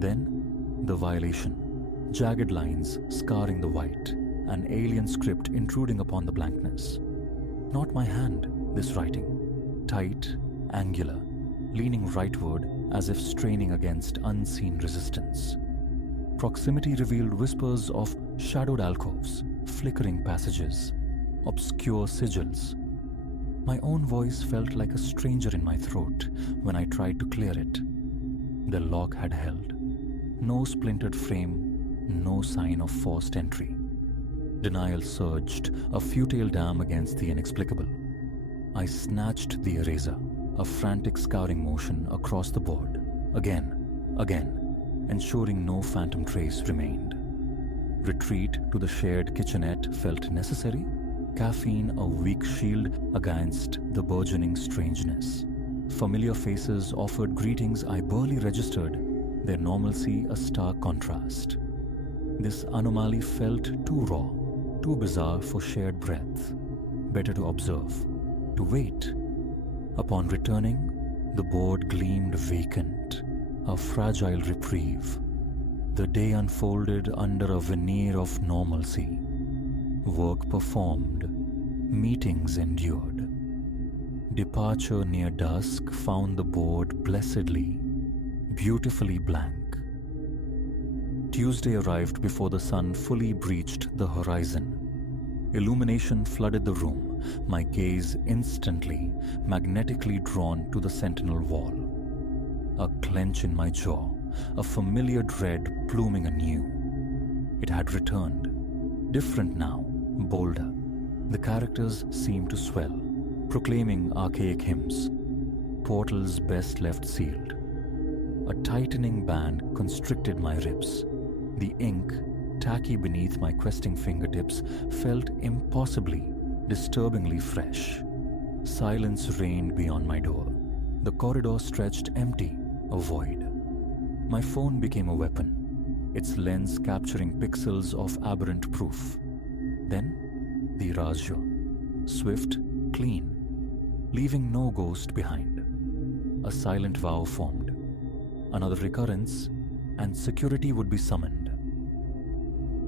Then, the violation, jagged lines scarring the white, an alien script intruding upon the blankness. Not my hand, this writing, tight, angular, leaning rightward as if straining against unseen resistance. Proximity revealed whispers of shadowed alcoves, flickering passages, obscure sigils. My own voice felt like a stranger in my throat when I tried to clear it. The lock had held. No splintered frame, no sign of forced entry. Denial surged, a futile dam against the inexplicable. I snatched the eraser, a frantic scouring motion across the board, again, ensuring no phantom trace remained. Retreat to the shared kitchenette felt necessary, caffeine a weak shield against the burgeoning strangeness. Familiar faces offered greetings I barely registered, their normalcy a stark contrast. This anomaly felt too raw, too bizarre for shared breath. Better to observe, to wait. Upon returning, The board gleamed vacant, a fragile reprieve. The day unfolded under a veneer of normalcy. Work performed, meetings endured. Departure near dusk found the board blessedly, beautifully blank. Tuesday arrived before the sun fully breached the horizon. Illumination flooded the room, my gaze instantly, magnetically drawn to the sentinel wall. A clench in my jaw, a familiar dread blooming anew. It had returned, different now, bolder. The characters seemed to swell, proclaiming archaic hymns, portals best left sealed. A tightening band constricted my ribs. The ink, tacky beneath my questing fingertips, felt impossibly, disturbingly fresh. Silence reigned beyond my door. The corridor stretched empty, a void. My phone became a weapon, its lens capturing pixels of aberrant proof. Then, the erasure. Swift, clean, leaving no ghost behind. A silent vow formed. Another recurrence, and security would be summoned.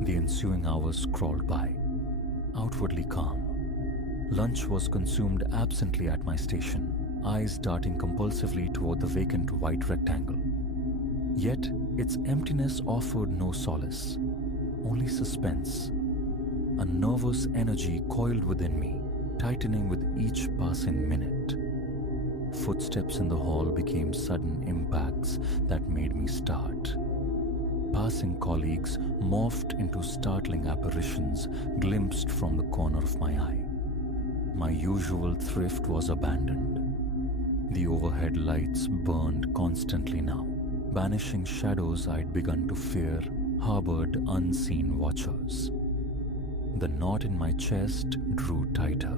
The ensuing hours crawled by, outwardly calm. Lunch was consumed absently at my station, eyes darting compulsively toward the vacant white rectangle. Yet, its emptiness offered no solace, only suspense. A nervous energy coiled within me, tightening with each passing minute. Footsteps in the hall became sudden impacts that made me start. Passing colleagues morphed into startling apparitions glimpsed from the corner of my eye. My usual thrift was abandoned. The overhead lights burned constantly now, banishing shadows I'd begun to fear harbored unseen watchers. The knot in my chest drew tighter,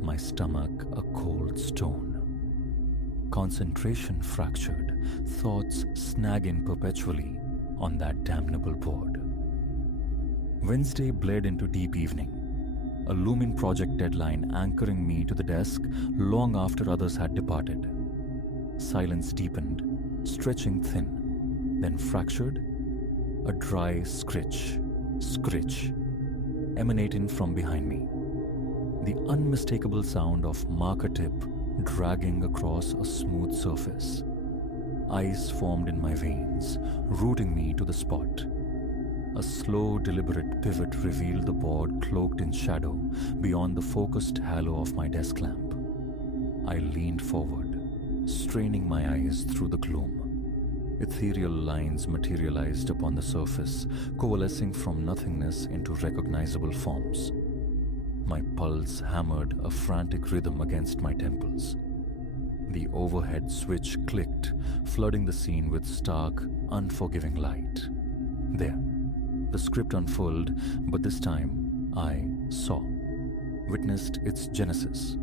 my stomach a cold stone. Concentration fractured, thoughts snagging perpetually on that damnable board. Wednesday bled into deep evening, a looming project deadline anchoring me to the desk long after others had departed. Silence deepened, stretching thin, then fractured, a dry scritch, emanating from behind me. The unmistakable sound of marker tip dragging across a smooth surface. Ice formed in my veins, rooting me to the spot. A slow, deliberate pivot revealed the board cloaked in shadow beyond the focused halo of my desk lamp. I leaned forward, straining my eyes through the gloom. Ethereal lines materialized upon the surface, coalescing from nothingness into recognizable forms. My pulse hammered a frantic rhythm against my temples. The overhead switch clicked, flooding the scene with stark, unforgiving light. There, the script unfurled, but this time I saw, witnessed its genesis.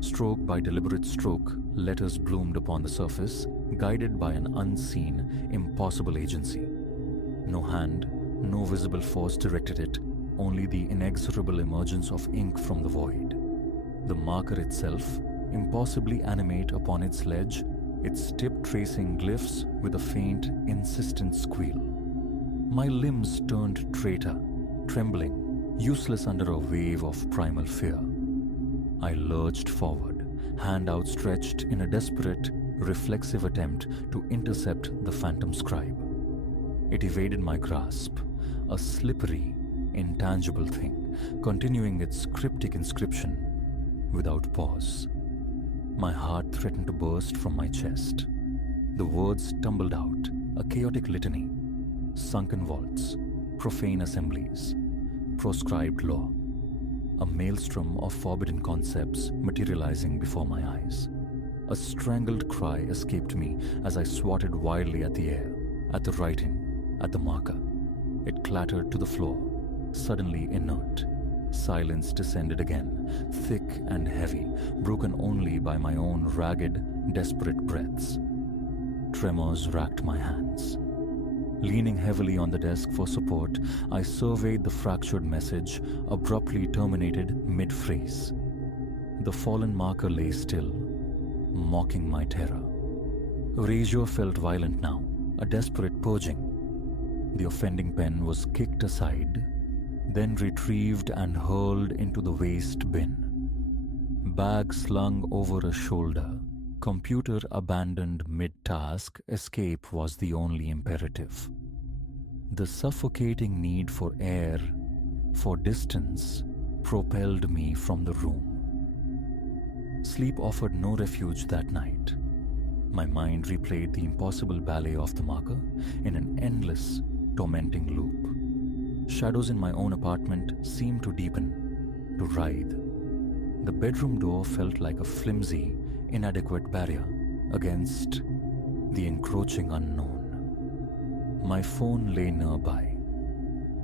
Stroke by deliberate stroke, letters bloomed upon the surface, guided by an unseen, impossible agency. No hand, no visible force directed it, only the inexorable emergence of ink from the void. The marker itself, impossibly animate upon its ledge, its tip tracing glyphs with a faint, insistent squeal. My limbs turned traitor, trembling, useless under a wave of primal fear. I lurched forward, hand outstretched in a desperate, reflexive attempt to intercept the phantom scribe. It evaded my grasp, a slippery, intangible thing, continuing its cryptic inscription without pause. My heart threatened to burst from my chest. The words tumbled out, a chaotic litany. Sunken vaults, profane assemblies, proscribed law. A maelstrom of forbidden concepts materializing before my eyes. A strangled cry escaped me as I swatted wildly at the air, at the writing, at the marker. It clattered to the floor, suddenly inert. Silence descended again, thick and heavy, broken only by my own ragged, desperate breaths. Tremors racked my hands. Leaning heavily on the desk for support, I surveyed the fractured message, abruptly terminated mid-phrase. The fallen marker lay still, mocking my terror. Erasure felt violent now, a desperate purging. The offending pen was kicked aside, then retrieved and hurled into the waste bin. Bag slung over a shoulder, computer abandoned mid-task, escape was the only imperative. The suffocating need for air, for distance, propelled me from the room. Sleep offered no refuge that night. My mind replayed the impossible ballet of the marker in an endless, tormenting loop. Shadows in my own apartment seemed to deepen, to writhe. The bedroom door felt like a flimsy, inadequate barrier against the encroaching unknown. My phone lay nearby,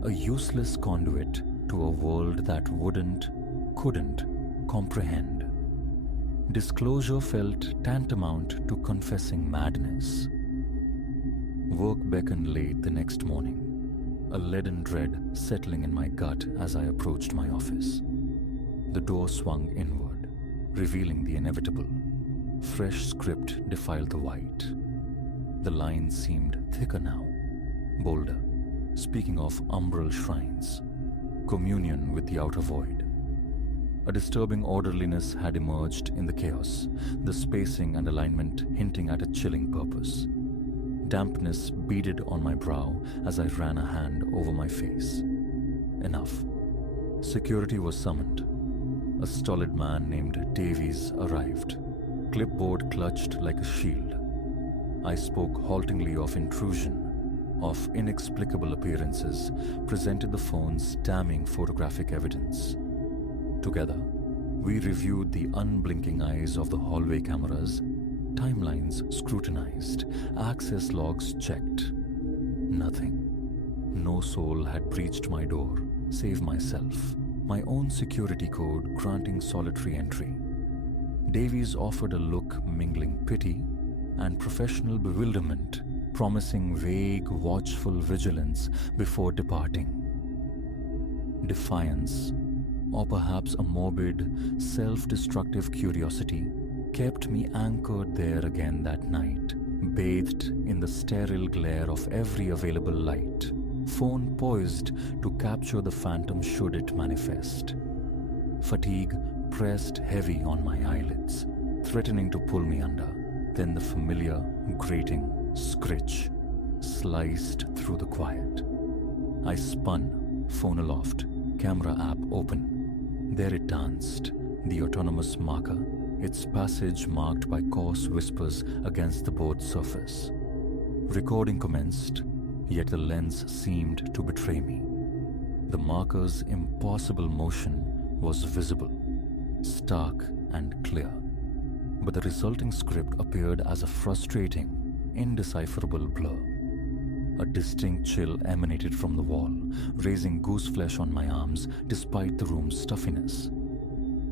a useless conduit to a world that couldn't comprehend. Disclosure felt tantamount to confessing madness. Work beckoned late the next morning, a leaden dread settling in my gut as I approached my office. The door swung inward, revealing the inevitable. Fresh script defiled the white. The lines seemed thicker now, bolder, speaking of umbral shrines, communion with the outer void. A disturbing orderliness had emerged in the chaos, the spacing and alignment hinting at a chilling purpose. Dampness beaded on my brow as I ran a hand over my face. Enough. Security was summoned. A stolid man named Davies arrived, clipboard clutched like a shield. I spoke haltingly of intrusion, of inexplicable appearances, presented the phone's damning photographic evidence. Together, we reviewed the unblinking eyes of the hallway cameras, timelines scrutinized, access logs checked. Nothing. No soul had breached my door, save myself, my own security code granting solitary entry. Davies offered a look mingling pity and professional bewilderment, promising vague, watchful vigilance before departing. Defiance, or perhaps a morbid, self-destructive curiosity, kept me anchored there again that night, bathed in the sterile glare of every available light, phone poised to capture the phantom should it manifest. Fatigue pressed heavy on my eyelids, threatening to pull me under. Then the familiar, grating scritch sliced through the quiet. I spun, phone aloft, camera app open. There it danced, the autonomous marker, its passage marked by coarse whispers against the board's surface. Recording commenced, yet the lens seemed to betray me. The marker's impossible motion was visible, stark and clear, but the resulting script appeared as a frustrating, indecipherable blur. A distinct chill emanated from the wall, raising gooseflesh on my arms despite the room's stuffiness.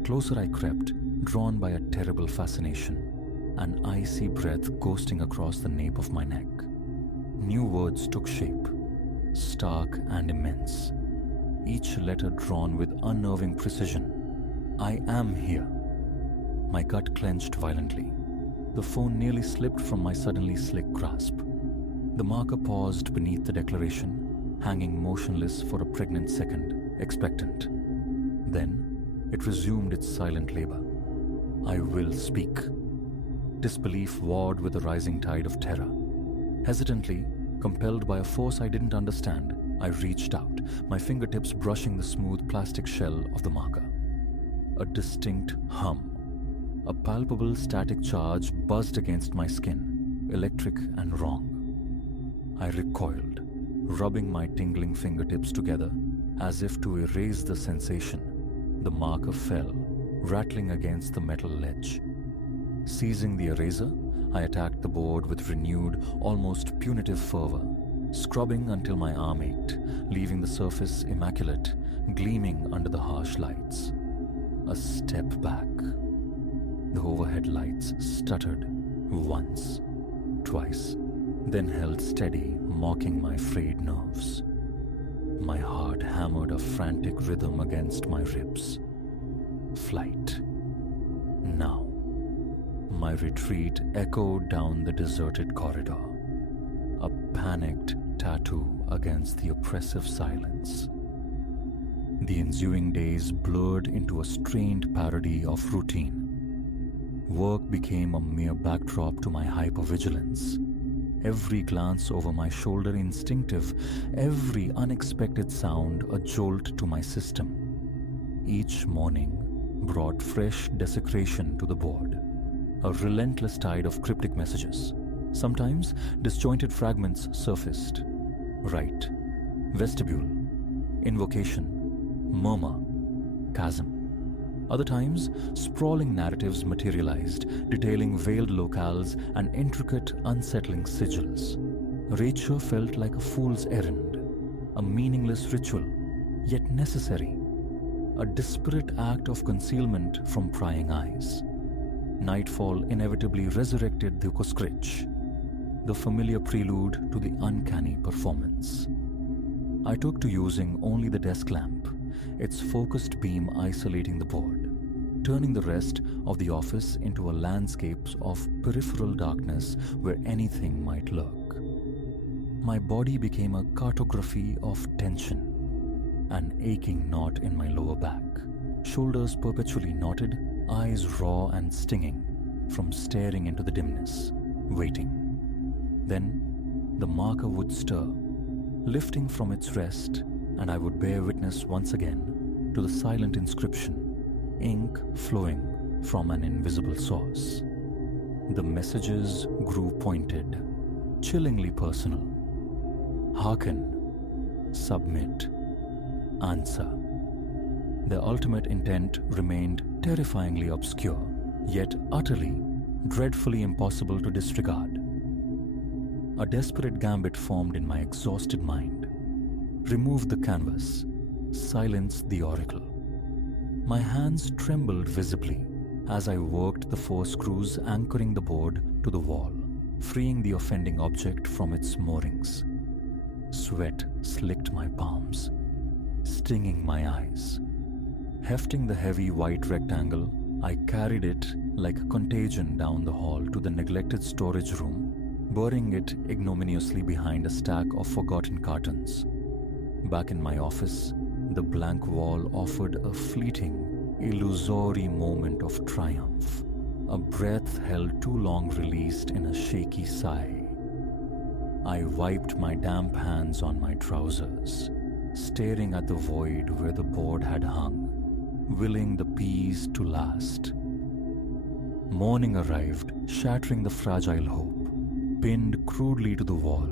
Closer I crept, drawn by a terrible fascination, an icy breath ghosting across the nape of my neck. New words took shape, stark and immense, each letter drawn with unnerving precision. I am here. My gut clenched violently. The phone nearly slipped from my suddenly slick grasp. The marker paused beneath the declaration, hanging motionless for a pregnant second, expectant. Then, it resumed its silent labor. I will speak. Disbelief warred with the rising tide of terror. Hesitantly, compelled by a force I didn't understand, I reached out, my fingertips brushing the smooth plastic shell of the marker. A distinct hum. A palpable static charge buzzed against my skin, electric and wrong. I recoiled, rubbing my tingling fingertips together as if to erase the sensation. The marker fell, rattling against the metal ledge. Seizing the eraser, I attacked the board with renewed, almost punitive fervor, scrubbing until my arm ached, leaving the surface immaculate, gleaming under the harsh lights. A step back. The overhead lights stuttered once, twice, then held steady, mocking my frayed nerves. My heart hammered a frantic rhythm against my ribs. Flight. Now. my retreat echoed down the deserted corridor, a panicked tattoo against the oppressive silence. The ensuing days blurred into a strained parody of routine. Work became a mere backdrop to my hypervigilance. Every glance over my shoulder instinctive, every unexpected sound a jolt to my system. Each morning brought fresh desecration to the board, a relentless tide of cryptic messages. Sometimes disjointed fragments surfaced. Right, vestibule, invocation, murmur, chasm. Other times, sprawling narratives materialized, detailing veiled locales and intricate, unsettling sigils. Rachel felt like a fool's errand, a meaningless ritual, yet necessary, a desperate act of concealment from prying eyes. Nightfall inevitably resurrected the Koskrich, the familiar prelude to the uncanny performance. I took to using only the desk lamp, its focused beam isolating the board, turning the rest of the office into a landscape of peripheral darkness where anything might lurk. My body became a cartography of tension, an aching knot in my lower back, shoulders perpetually knotted, eyes raw and stinging from staring into the dimness, waiting. Then the marker would stir, lifting from its rest, and I would bear witness once again to the silent inscription, ink flowing from an invisible source. The messages grew pointed, chillingly personal. Hearken, submit, answer. Their ultimate intent remained terrifyingly obscure, yet utterly, dreadfully impossible to disregard. A desperate gambit formed in my exhausted mind. Remove the canvas, silence the oracle. My hands trembled visibly as I worked the 4 screws anchoring the board to the wall, freeing the offending object from its moorings. Sweat slicked my palms, stinging my eyes. Hefting the heavy white rectangle, I carried it like a contagion down the hall to the neglected storage room, burying it ignominiously behind a stack of forgotten cartons. Back in my office, the blank wall offered a fleeting, illusory moment of triumph, a breath held too long released in a shaky sigh. I wiped my damp hands on my trousers, staring at the void where the board had hung, willing the peace to last. Morning arrived, shattering the fragile hope. Pinned crudely to the wall,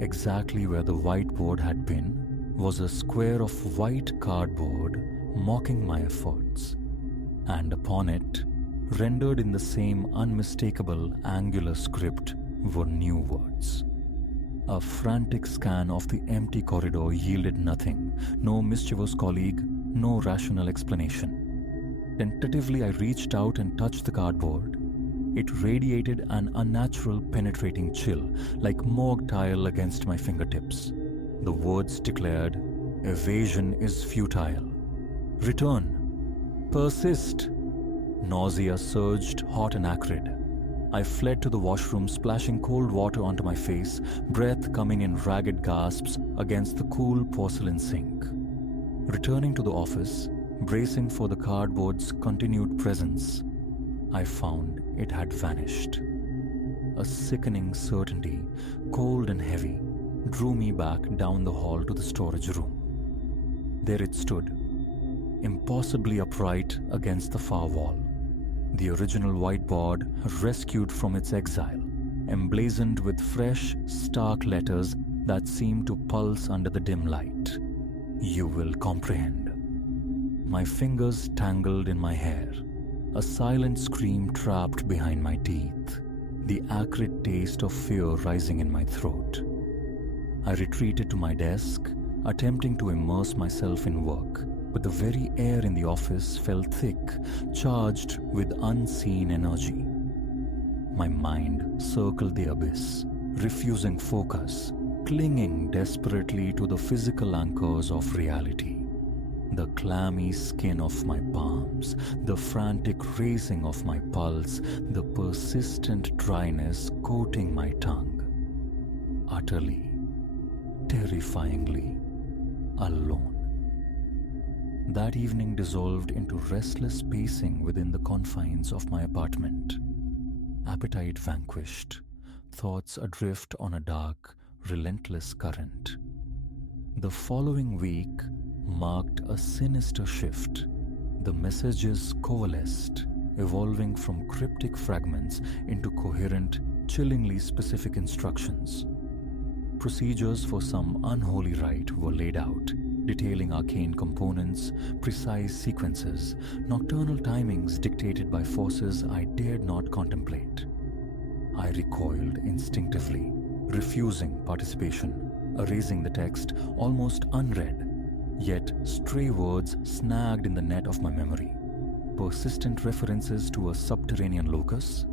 exactly where the whiteboard had been, was a square of white cardboard mocking my efforts. And upon it, rendered in the same unmistakable angular script, were new words. A frantic scan of the empty corridor yielded nothing, no mischievous colleague, no rational explanation. Tentatively, I reached out and touched the cardboard. It radiated an unnatural, penetrating chill, like morgue tile against my fingertips. The words declared, "Evasion is futile. Return. Persist." Nausea surged, hot and acrid. I fled to the washroom, splashing cold water onto my face, breath coming in ragged gasps against the cool porcelain sink. Returning to the office, bracing for the cardboard's continued presence, I found it had vanished. A sickening certainty, cold and heavy, drew me back down the hall to the storage room. There it stood, impossibly upright against the far wall. The original whiteboard rescued from its exile, emblazoned with fresh, stark letters that seemed to pulse under the dim light. You will comprehend. My fingers tangled in my hair. A silent scream trapped behind my teeth, the acrid taste of fear rising in my throat. I retreated to my desk, attempting to immerse myself in work, but the very air in the office felt thick, charged with unseen energy. My mind circled the abyss, refusing focus, clinging desperately to the physical anchors of reality. The clammy skin of my palms, the frantic racing of my pulse, the persistent dryness coating my tongue. Utterly, terrifyingly alone. That evening dissolved into restless pacing within the confines of my apartment. Appetite vanquished, thoughts adrift on a dark, relentless current. The following week marked a sinister shift. The messages coalesced, evolving from cryptic fragments into coherent, chillingly specific instructions. Procedures for some unholy rite were laid out, detailing arcane components, precise sequences, nocturnal timings dictated by forces I dared not contemplate. I recoiled instinctively, refusing participation, erasing the text almost unread. Yet stray words snagged in the net of my memory, persistent references to a subterranean locus,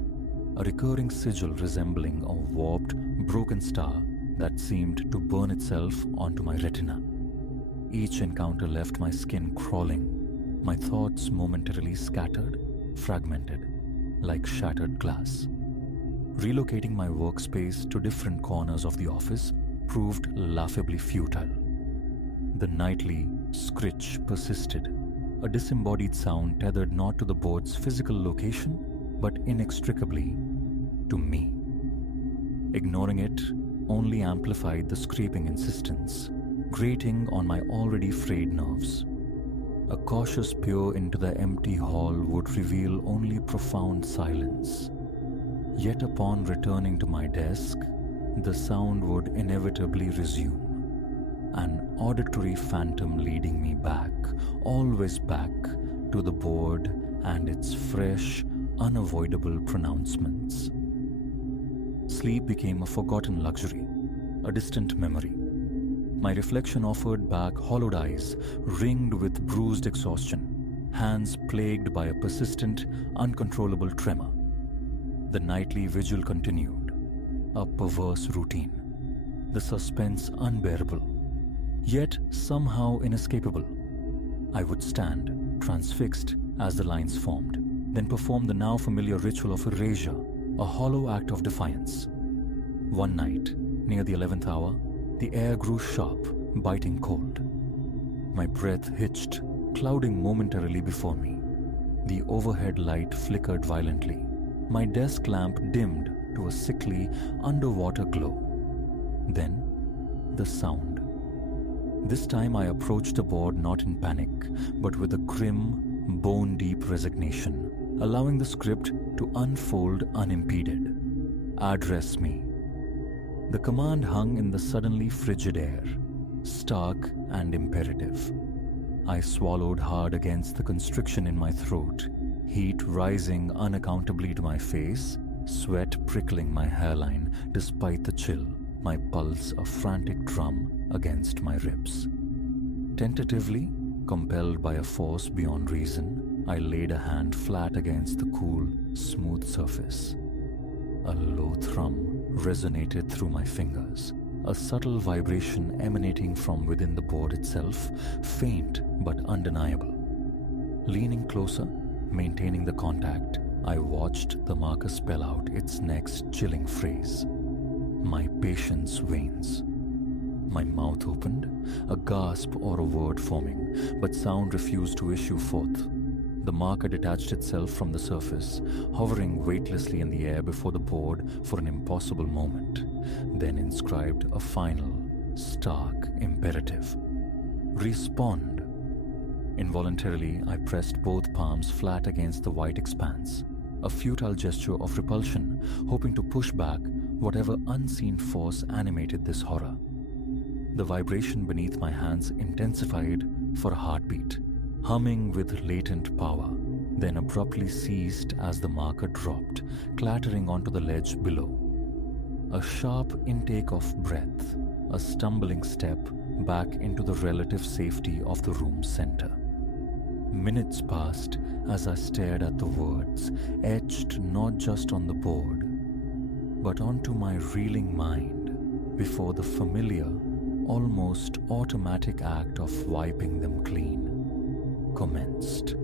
a recurring sigil resembling a warped, broken star that seemed to burn itself onto my retina. Each encounter left my skin crawling, my thoughts momentarily scattered, fragmented, like shattered glass. Relocating my workspace to different corners of the office proved laughably futile. The nightly scritch persisted, a disembodied sound tethered not to the board's physical location, but inextricably to me. Ignoring it only amplified the scraping insistence, grating on my already frayed nerves. A cautious peer into the empty hall would reveal only profound silence. Yet upon returning to my desk, the sound would inevitably resume. An auditory phantom leading me back, always back, to the board and its fresh, unavoidable pronouncements. Sleep became a forgotten luxury, a distant memory. My reflection offered back hollowed eyes, ringed with bruised exhaustion, hands plagued by a persistent, uncontrollable tremor. The nightly vigil continued, a perverse routine, the suspense unbearable, yet somehow inescapable. I would stand, transfixed as the lines formed, then perform the now familiar ritual of erasure, a hollow act of defiance. One night, near the 11th hour, the air grew sharp, biting cold. My breath hitched, clouding momentarily before me. The overhead light flickered violently. My desk lamp dimmed to a sickly, underwater glow. Then, the sound. This time I approached the board not in panic, but with a grim, bone-deep resignation, allowing the script to unfold unimpeded. Address me. The command hung in the suddenly frigid air, stark and imperative. I swallowed hard against the constriction in my throat, heat rising unaccountably to my face, sweat prickling my hairline despite the chill, my pulse a frantic drum against my ribs. Tentatively, compelled by a force beyond reason, I laid a hand flat against the cool, smooth surface. A low thrum resonated through my fingers, a subtle vibration emanating from within the board itself, faint but undeniable. Leaning closer, maintaining the contact, I watched the marker spell out its next chilling phrase. My patience wanes. My mouth opened, a gasp or a word forming, but sound refused to issue forth. The marker detached itself from the surface, hovering weightlessly in the air before the board for an impossible moment, then inscribed a final, stark imperative. Respond. Involuntarily, I pressed both palms flat against the white expanse, a futile gesture of repulsion, hoping to push back whatever unseen force animated this horror. The vibration beneath my hands intensified for a heartbeat, humming with latent power, then abruptly ceased as the marker dropped, clattering onto the ledge below. A sharp intake of breath, a stumbling step back into the relative safety of the room's center. Minutes passed as I stared at the words, etched not just on the board, but onto my reeling mind, before the familiar, almost automatic act of wiping them clean. commenced.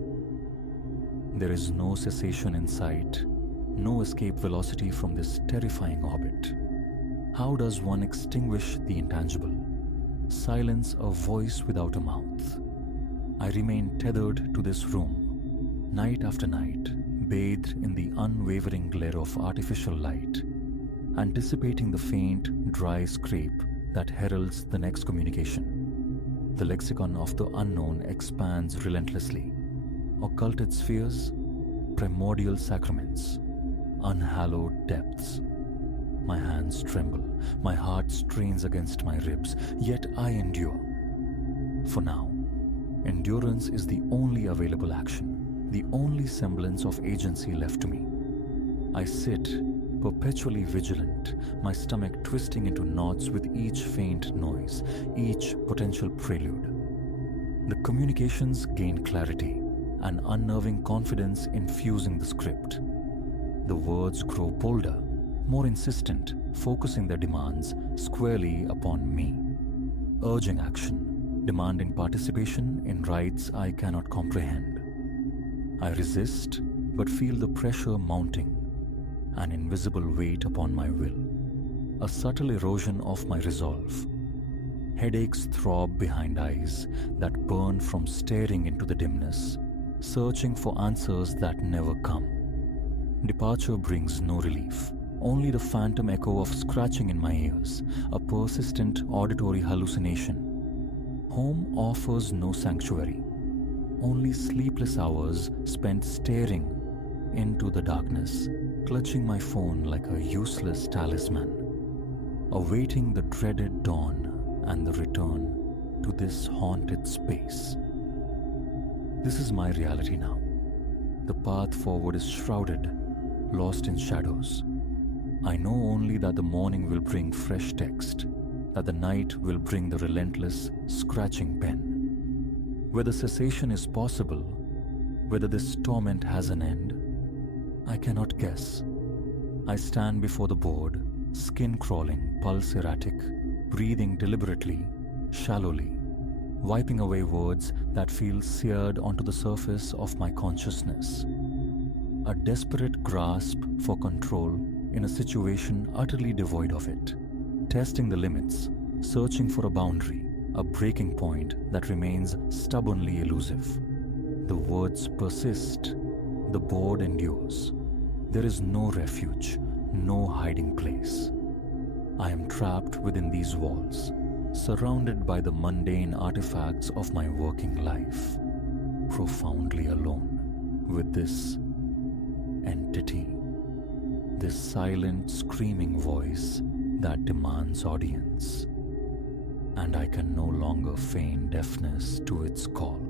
There is no cessation in sight, no escape velocity from this terrifying orbit. How does one extinguish the intangible? Silence a voice without a mouth. I remain tethered to this room, night after night, bathed in the unwavering glare of artificial light, anticipating the faint, dry scrape that heralds the next communication. The lexicon of the unknown expands relentlessly. Occulted spheres, primordial sacraments, unhallowed depths. My hands tremble, my heart strains against my ribs, yet I endure. For now, endurance is the only available action, the only semblance of agency left to me. I sit, perpetually vigilant, my stomach twisting into knots with each faint noise, each potential prelude. The communications gain clarity, an unnerving confidence infusing the script. The words grow bolder, more insistent, focusing their demands squarely upon me, urging action, demanding participation in rites I cannot comprehend. I resist, but feel the pressure mounting, an invisible weight upon my will, a subtle erosion of my resolve. Headaches throb behind eyes that burn from staring into the dimness, searching for answers that never come. Departure brings no relief, only the phantom echo of scratching in my ears, a persistent auditory hallucination. Home offers no sanctuary, only sleepless hours spent staring into the darkness, clutching my phone like a useless talisman, awaiting the dreaded dawn and the return to this haunted space. This is my reality now. The path forward is shrouded, lost in shadows. I know only that the morning will bring fresh text, that the night will bring the relentless, scratching pen. Whether cessation is possible, whether this torment has an end, I cannot guess. I stand before the board, skin crawling, pulse erratic, breathing deliberately, shallowly, wiping away words that feel seared onto the surface of my consciousness. A desperate grasp for control in a situation utterly devoid of it, testing the limits, searching for a boundary, a breaking point that remains stubbornly elusive. The words persist, the board endures. There is no refuge, no hiding place. I am trapped within these walls, surrounded by the mundane artifacts of my working life, profoundly alone with this entity, this silent, screaming voice that demands audience, and I can no longer feign deafness to its call.